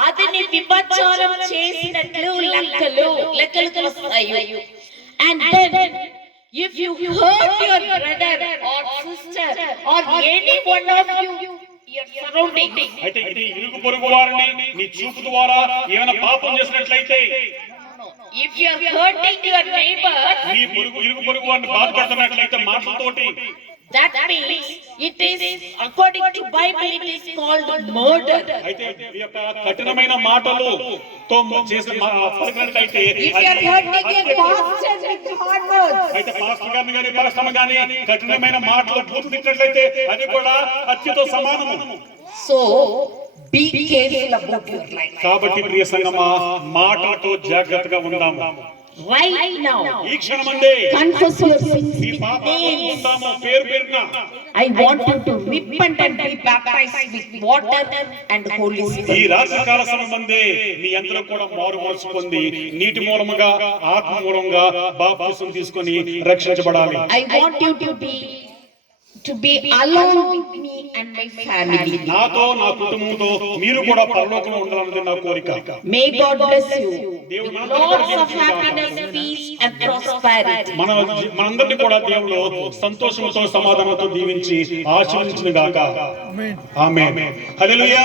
అది నీ విభచారం చేసినట్లు లెక్కలు వస్తాయి. And then if you hurt your brother or sister or any one of you your surrounding, అయితే ఇది ఇరుగు పొరుగు వారిని నీ చూపు ద్వారా ఏమైనా పాపం చేసినట్లయితే, if you are hurting your neighbor, నీ ఇరుగు పొరుగు వారిని బాధపెడుతున్నట్లయితే మాటలతోటి, that means it is according to Bible it is called murder. అయితే ఈ యొక్క కఠినమైన మాటలు తో చేసిన పలికినట్లయితే, If you are hurting your pastor with hard words, అయితే పాస్టర్ గారిని కానీ పరిశ్రమ కానీ కఠినమైన మాటలు బూతు తిట్టినట్లయితే అది కూడా హత్యతో సమానము. so be careful about your life. కాబట్టి ప్రియ సంగమా, మాటలతో జాగ్రత్తగా ఉందాము. Right now ఈ క్షణమందే confess your sins ఈ with పాపాలను names. ఒప్పుకుందాము పేరు పేరున. I want you to repent and be baptized with water and Holy ఈ Spirit. రాత్రికాల సమయమందే మీ అందరూ కూడా మారు మనసు పొంది నీటి మూలముగా ఆత్మ మూలంగా బాప్తిసం తీసుకొని రక్షించబడాలి. I want you to be alone with me and my family. నాతో నా కుటుంబంతో మీరు కూడా పరలోకంలో ఉండాలన్నది నా కోరిక. May God bless you with lots of happiness, peace and prosperity. మనందరినీ కూడా దేవుడు సంతోషంతో సమాధానంతో దీవించి ఆశీర్వదించును గాక. ఆమేన్. హల్లెలూయా.